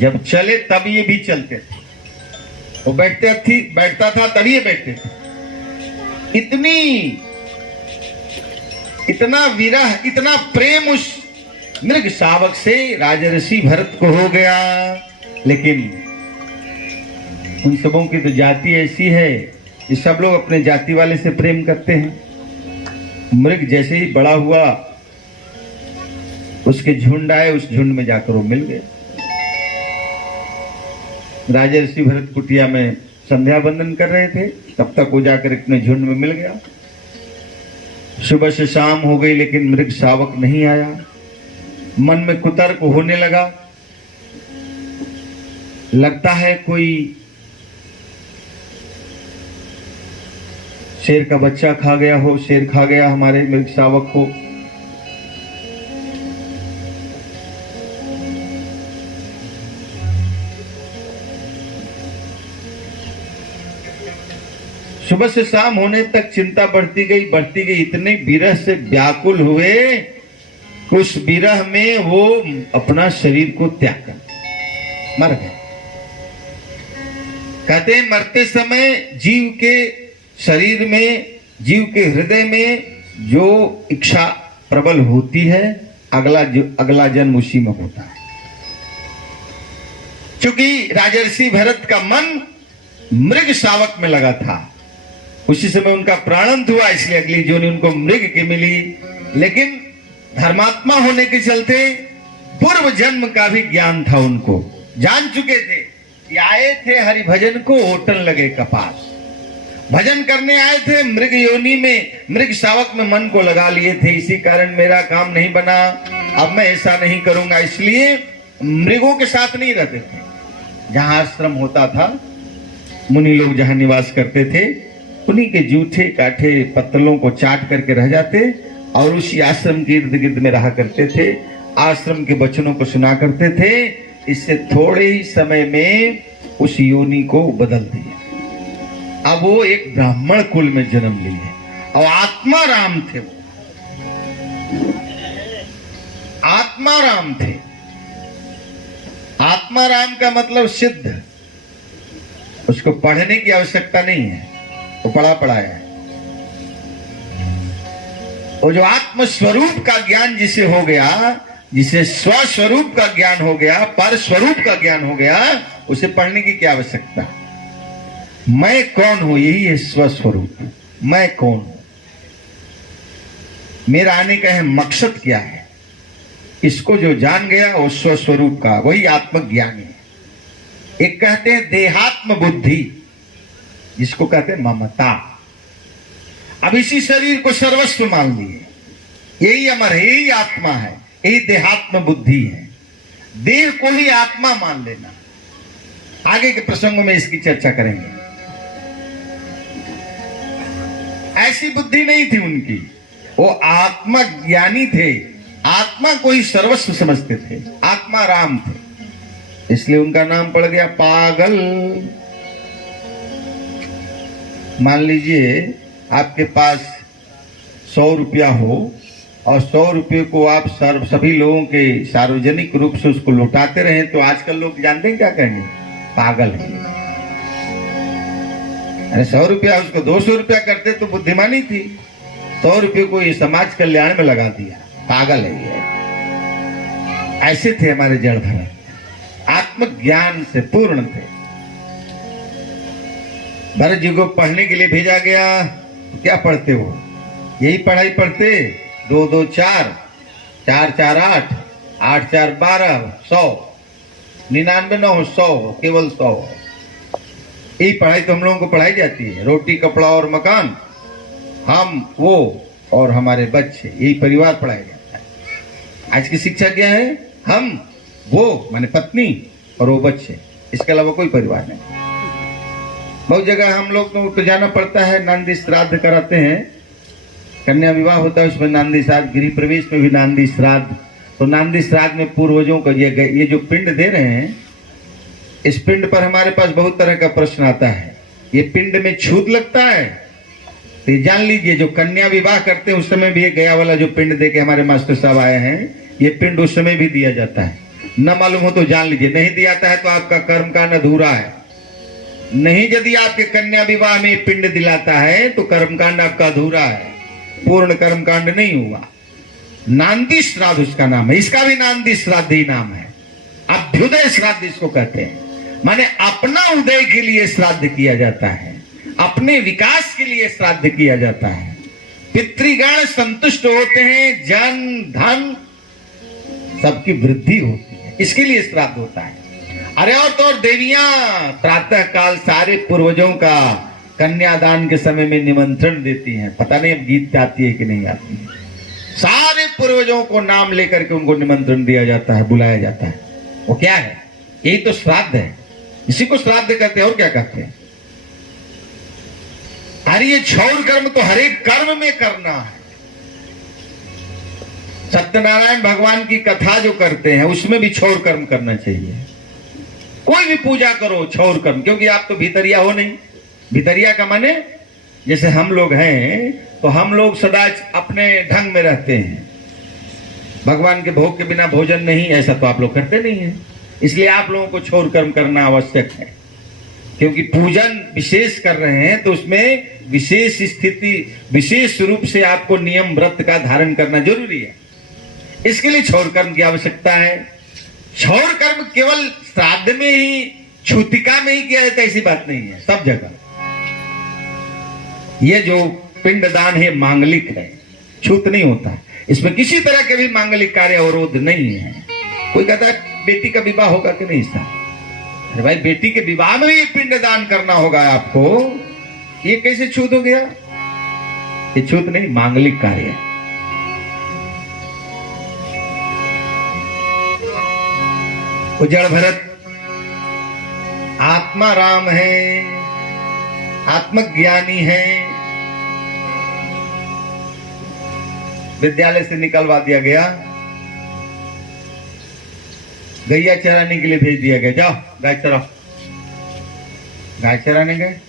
जब चले तब ये भी चलते थे, वो बैठता था तब ये बैठते थे। इतना विरह, इतना प्रेम उस मृग शावक से राजर्षि भरत को हो गया। लेकिन उन सबों की तो जाति ऐसी है कि सब लोग अपने जाति वाले से प्रेम करते हैं। मृग जैसे ही बड़ा हुआ, उसके झुंड आए, उस झुंड में जाकर वो मिल गए। राजर्षि भरत कुटिया में संध्या बंदन कर रहे थे, तब तक वो जाकर इतने झुंड में मिल गया। सुबह से शाम हो गई लेकिन मृग शावक नहीं आया। मन में कुतर्क होने लगा, लगता है कोई शेर का बच्चा खा गया हो, शेर खा गया हमारे मृग शावक को। सुबह से शाम होने तक चिंता बढ़ती गई, इतने विरह से व्याकुल हुए, उस विरह में वो अपना शरीर को त्याग कर मर गए। कहते हैं मरते समय जीव के शरीर में, जीव के हृदय में जो इच्छा प्रबल होती है, अगला जन्म उसी में होता है। क्योंकि राजर्षि भरत का मन मृग शावक में लगा था, उसी समय उनका प्राणंत हुआ, इसलिए अगली जोनी उनको मृग की मिली। लेकिन धर्मात्मा होने के चलते पूर्व जन्म का भी ज्ञान था, उनको जान चुके थे कि आए थे हरि भजन को ओटन लगे कपास, भजन करने आए थे, मृग योनि में, मृग शावक में मन को लगा लिए थे। इसी कारण मेरा काम नहीं बना, अब मैं ऐसा नहीं करूंगा। इसलिए मृगों के साथ नहीं रहते थे। जहां आश्रम होता था, मुनि लोग जहां निवास करते थे, उन्हीं के जूठे काठे पत्तलों को चाट करके रह जाते और उसी आश्रम के इर्द गिर्द में रहा करते थे, आश्रम के वचनों को सुना करते थे। इससे थोड़े ही समय में उस योनि को बदल दिया। अब वो एक ब्राह्मण कुल में जन्म लिए और आत्मा राम थे। वो आत्मा राम थे। आत्मा राम का मतलब सिद्ध, उसको पढ़ने की आवश्यकता नहीं है, वो पढ़ा पढ़ाया है। वो जो आत्म स्वरूप का ज्ञान जिसे हो गया, जिसे स्वस्वरूप का ज्ञान हो गया, पर स्वरूप का ज्ञान हो गया, उसे पढ़ने की क्या आवश्यकता। मैं कौन हूं, यही है स्वस्वरूप। मैं कौन हूं, मेरा आने का है मकसद क्या है, इसको जो जान गया वो स्वस्वरूप का, वही आत्मज्ञानी है। एक कहते हैं देहात्म बुद्धि, जिसको कहते हैं ममता। अब इसी शरीर को सर्वस्व मान लिए, यही अमर है, यही आत्मा है, यही देहात्म बुद्धि है। देह को ही आत्मा मान लेना। आगे के प्रसंगों में इसकी चर्चा करेंगे। ऐसी बुद्धि नहीं थी उनकी, वो आत्मज्ञानी थे, आत्मा को ही सर्वस्व समझते थे, आत्मा राम थे। इसलिए उनका नाम पड़ गया पागल। मान लीजिए आपके पास 100 रुपया हो और 100 रुपये को आप सभी लोगों के सार्वजनिक रूप से उसको लौटाते रहे, तो आजकल लोग जानते हैं क्या कहेंगे, पागल है। अरे 100 रुपया उसको 200 रुपया करते तो बुद्धिमानी थी, 100 रुपये को ये समाज कल्याण में लगा दिया, पागल है ये। ऐसे थे हमारे जड़ भरत, आत्मज्ञान से पूर्ण थे। भरत जी को पढ़ने के लिए भेजा गया, क्या पढ़ते हो, यही पढ़ाई पढ़ते, 2 2 4, 4 4 8, 8 4 12, 100, 99 9 100, केवल 100। यही पढ़ाई तो हम लोगों को पढ़ाई जाती है। रोटी कपड़ा और मकान, हम वो और हमारे बच्चे, यही परिवार पढ़ाया जाता है। आज की शिक्षा क्या है, हम वो माने पत्नी और वो बच्चे, इसके अलावा कोई परिवार नहीं। बहुत जगह हम लोग तो जाना पड़ता है, नांदी श्राद्ध कराते हैं, कन्या विवाह होता है उसमें नांदी श्राद्ध, गृह प्रवेश में भी नांदी श्राद्ध। तो नांदी श्राद्ध में पूर्वजों को ये जो पिंड दे रहे हैं, इस पिंड पर हमारे पास बहुत तरह का प्रश्न आता है। ये पिंड में छूत लगता है, तो ये जान लीजिए जो कन्या विवाह करते हैं उस समय भी ये गया वाला जो पिंड दे के हमारे मास्टर साहब आए हैं, ये पिंड उस समय भी दिया जाता है। न मालूम हो तो जान लीजिए, नहीं दिलाता है तो आपका कर्मकांड अधूरा है। नहीं यदि आपके कन्या विवाह में पिंड दिलाता है तो कर्मकांड आपका अधूरा है, पूर्ण कर्मकांड नहीं हुआ। नांदी श्राद्ध उसका नाम है, इसका भी नांदी श्राद्ध ही नाम है। अभ्युदय श्राद्ध इसको कहते हैं, माने अपना उदय के लिए श्राद्ध किया जाता है, अपने विकास के लिए श्राद्ध किया जाता है। पितृगण संतुष्ट होते हैं, जन धन सबकी वृद्धि होती है, इसके लिए श्राद्ध होता है। अरे और तो और देवियां प्रातः काल सारे पूर्वजों का कन्यादान के समय में निमंत्रण देती हैं। पता नहीं अब गीत आती है कि नहीं आती है। सारे पूर्वजों को नाम लेकर के उनको निमंत्रण दिया जाता है, बुलाया जाता है। वो क्या है? यही तो श्राद्ध है, इसी को श्राद्ध कहते हैं। और क्या कहते हैं? अरे ये क्षौर कर्म तो हर एक कर्म में करना है। सत्यनारायण भगवान की कथा जो करते हैं उसमें भी क्षौर कर्म करना चाहिए। कोई भी पूजा करो क्षौर कर्म, क्योंकि आप तो भीतरिया हो नहीं। भीतरिया का माने जैसे हम लोग हैं तो हम लोग सदा अपने ढंग में रहते हैं, भगवान के भोग के बिना भोजन नहीं, ऐसा तो आप लोग करते नहीं है। इसलिए आप लोगों को क्षौर कर्म करना आवश्यक है, क्योंकि पूजन विशेष कर रहे हैं तो उसमें विशेष स्थिति विशेष रूप से आपको नियम व्रत का धारण करना जरूरी है। इसके लिए क्षौर कर्म की आवश्यकता है। क्षौर कर्म केवल श्राद्ध में ही, छूतिका में ही किया जाता है ऐसी बात नहीं है, सब जगह। यह जो पिंडदान है मांगलिक है, छूत नहीं होता है, इसमें किसी तरह के भी मांगलिक कार्य अवरोध नहीं है। कोई कहता है बेटी का विवाह होगा कि नहीं साहब? अरे भाई बेटी के विवाह में भी पिंडदान करना होगा आपको, ये कैसे छूत हो गया? ये छूत नहीं, मांगलिक कार्य है। जड़ भरत आत्मा राम है, आत्मज्ञानी है, विद्यालय से निकलवा दिया गया, गैया चराने के लिए भेज दिया गया, जाओ गाय चराओ। गाय चराने गए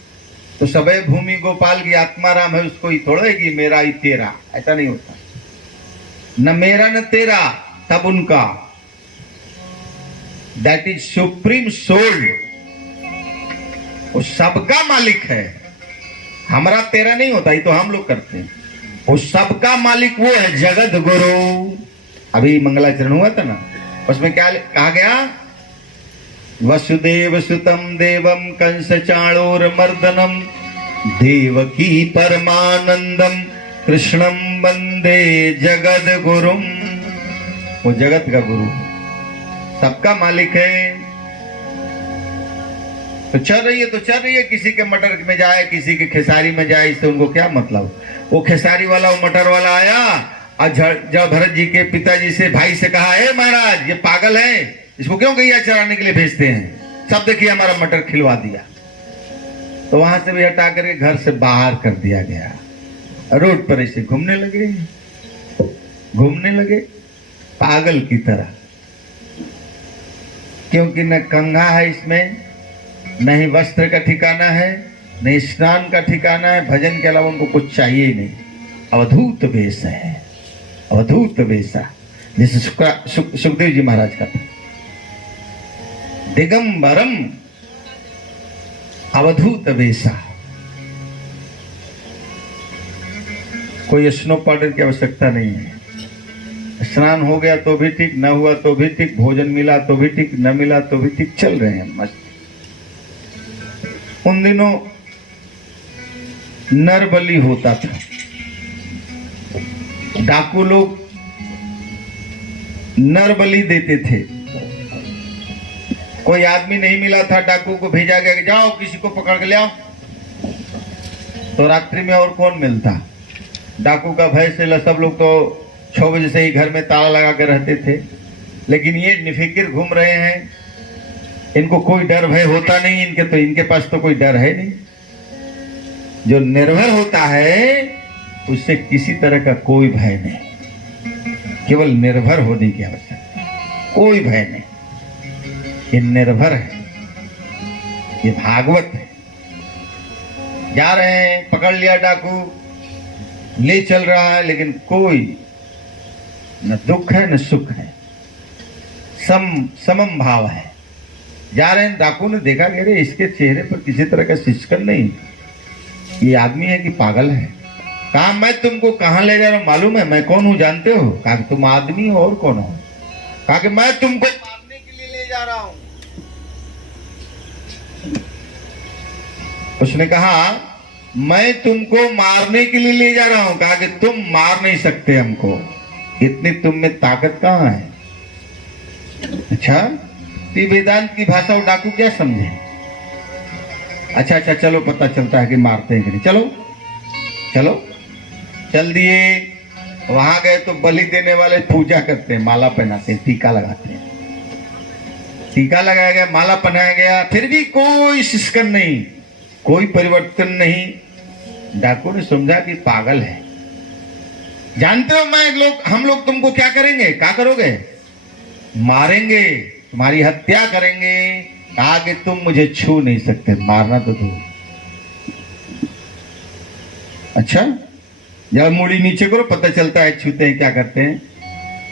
तो सबे भूमि गोपाल की आत्मा राम है, उसको ही थोड़ा है कि मेरा ही तेरा, ऐसा नहीं होता। न मेरा न तेरा, तब उनका। दैट इज सुप्रीम सोल, वो सबका मालिक है। हमारा तेरा नहीं होता, ये तो हम लोग करते हैं। वो सबका मालिक वो है, जगत गुरु। अभी मंगलाचरण हुआ था ना, उसमें क्या कहा गया? वसुदेव सुतम देवम कंस चाणूर मर्दनम देवकी परमानंदम कृष्णम वंदे जगत गुरुम। वो जगत का गुरु, सबका मालिक है। तो चल रही है तो चल रही है, किसी के मटर में जाए, किसी के खेसारी में जाए, इससे उनको क्या मतलब? वो खेसारी वाला वो मटर वाला आया और जब भरत जी के पिताजी से भाई से कहा, हे महाराज ये पागल है, इसको क्यों गैया चराने के लिए भेजते हैं? सब देखिए हमारा मटर खिलवा दिया। तो वहां से भी हटा करके घर से बाहर कर दिया गया। रोड पर ऐसे घूमने लगे पागल की तरह, क्योंकि न कंघा है इसमें, न ही वस्त्र का ठिकाना है, न स्नान का ठिकाना है, भजन के अलावा उनको कुछ चाहिए ही नहीं। अवधूत वेश है, अवधूत वेशा, जैसे सुखदेव जी महाराज का था, दिगंबरम अवधूत वेशा। कोई स्नो पाउडर की आवश्यकता नहीं है। स्नान हो गया तो भी ठीक, न हुआ तो भी ठीक, भोजन मिला तो भी ठीक, न मिला तो भी ठीक, चल रहे हैं मस्त। उन दिनों नरबली होता था, डाकू लोग नरबली देते थे। कोई आदमी नहीं मिला था, डाकू को भेजा गया कि जाओ किसी को पकड़ के ले आओ। तो रात्रि में और कौन मिलता? डाकू का भय से सब लोग तो 6 बजे से ही घर में ताला लगा कर रहते थे। लेकिन ये निफिकिर घूम रहे हैं, इनको कोई डर भय होता नहीं, इनके पास तो कोई डर है नहीं। जो निर्भर होता है उससे किसी तरह का कोई भय नहीं, केवल निर्भर होने की आवश्यकता, कोई भय नहीं। ये निर्भर है, ये भागवत है। जा रहे हैं, पकड़ लिया डाकू, ले चल रहा है, लेकिन कोई न दुख है न सुख है, समम भाव है। जा रहे हैं, डाकू ने देखा कि अरे इसके चेहरे पर किसी तरह का सिस्कन नहीं, ये आदमी है कि पागल है। कहा मैं तुमको कहाँ ले जा रहा हूँ मालूम है, मैं कौन हूँ जानते हो? कहा कि तुम आदमी हो और कौन हो? कहा कि मैं तुमको मारने के लिए ले जा रहा हूँ। उसने कहा मैं तुमको मारने के लिए ले जा रहा हूं। कहा कि तुम मार नहीं सकते हमको, इतनी तुम में ताकत कहां है? अच्छा, तो वेदांत की भाषा वो डाकू क्या समझे? अच्छा अच्छा चलो, पता चलता है कि मारते हैं कि नहीं। चलो चलो, चल दिए। वहां गए तो बलि देने वाले पूजा करते हैं, माला पहनाते हैं, टीका लगाते हैं। टीका लगाया गया, माला पहनाया गया, फिर भी कोई सिस्कन नहीं, कोई परिवर्तन नहीं। डाकू ने समझा कि पागल है। जानते हो हम लोग तुमको क्या करेंगे? क्या करोगे? मारेंगे, तुम्हारी हत्या करेंगे। कहा कि तुम मुझे छू नहीं सकते, मारना तो दूर। अच्छा, जब मुड़ी नीचे करो पता चलता है छूते हैं क्या करते हैं।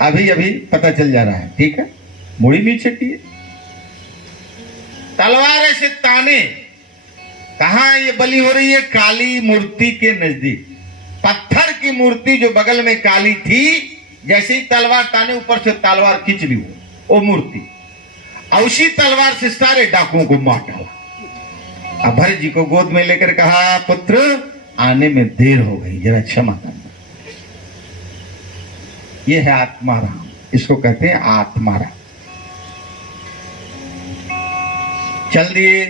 अभी अभी पता चल जा रहा है, ठीक है। मुड़ी नीचे की, तलवार ऐसे ताने। कहां ये बलि हो रही है? काली मूर्ति के नजदीक। पत्थर की मूर्ति जो बगल में काली थी, जैसे ही तलवार ताने ऊपर से तलवार खींच ली वो मूर्ति, और उसी तलवार से सारे डाकुओं को मार डाला। अब भरत जी को गोद में लेकर कहा पुत्र आने में देर हो गई, जरा क्षमा करना। ये है आत्माराम, इसको कहते हैं आत्माराम। चल दिए।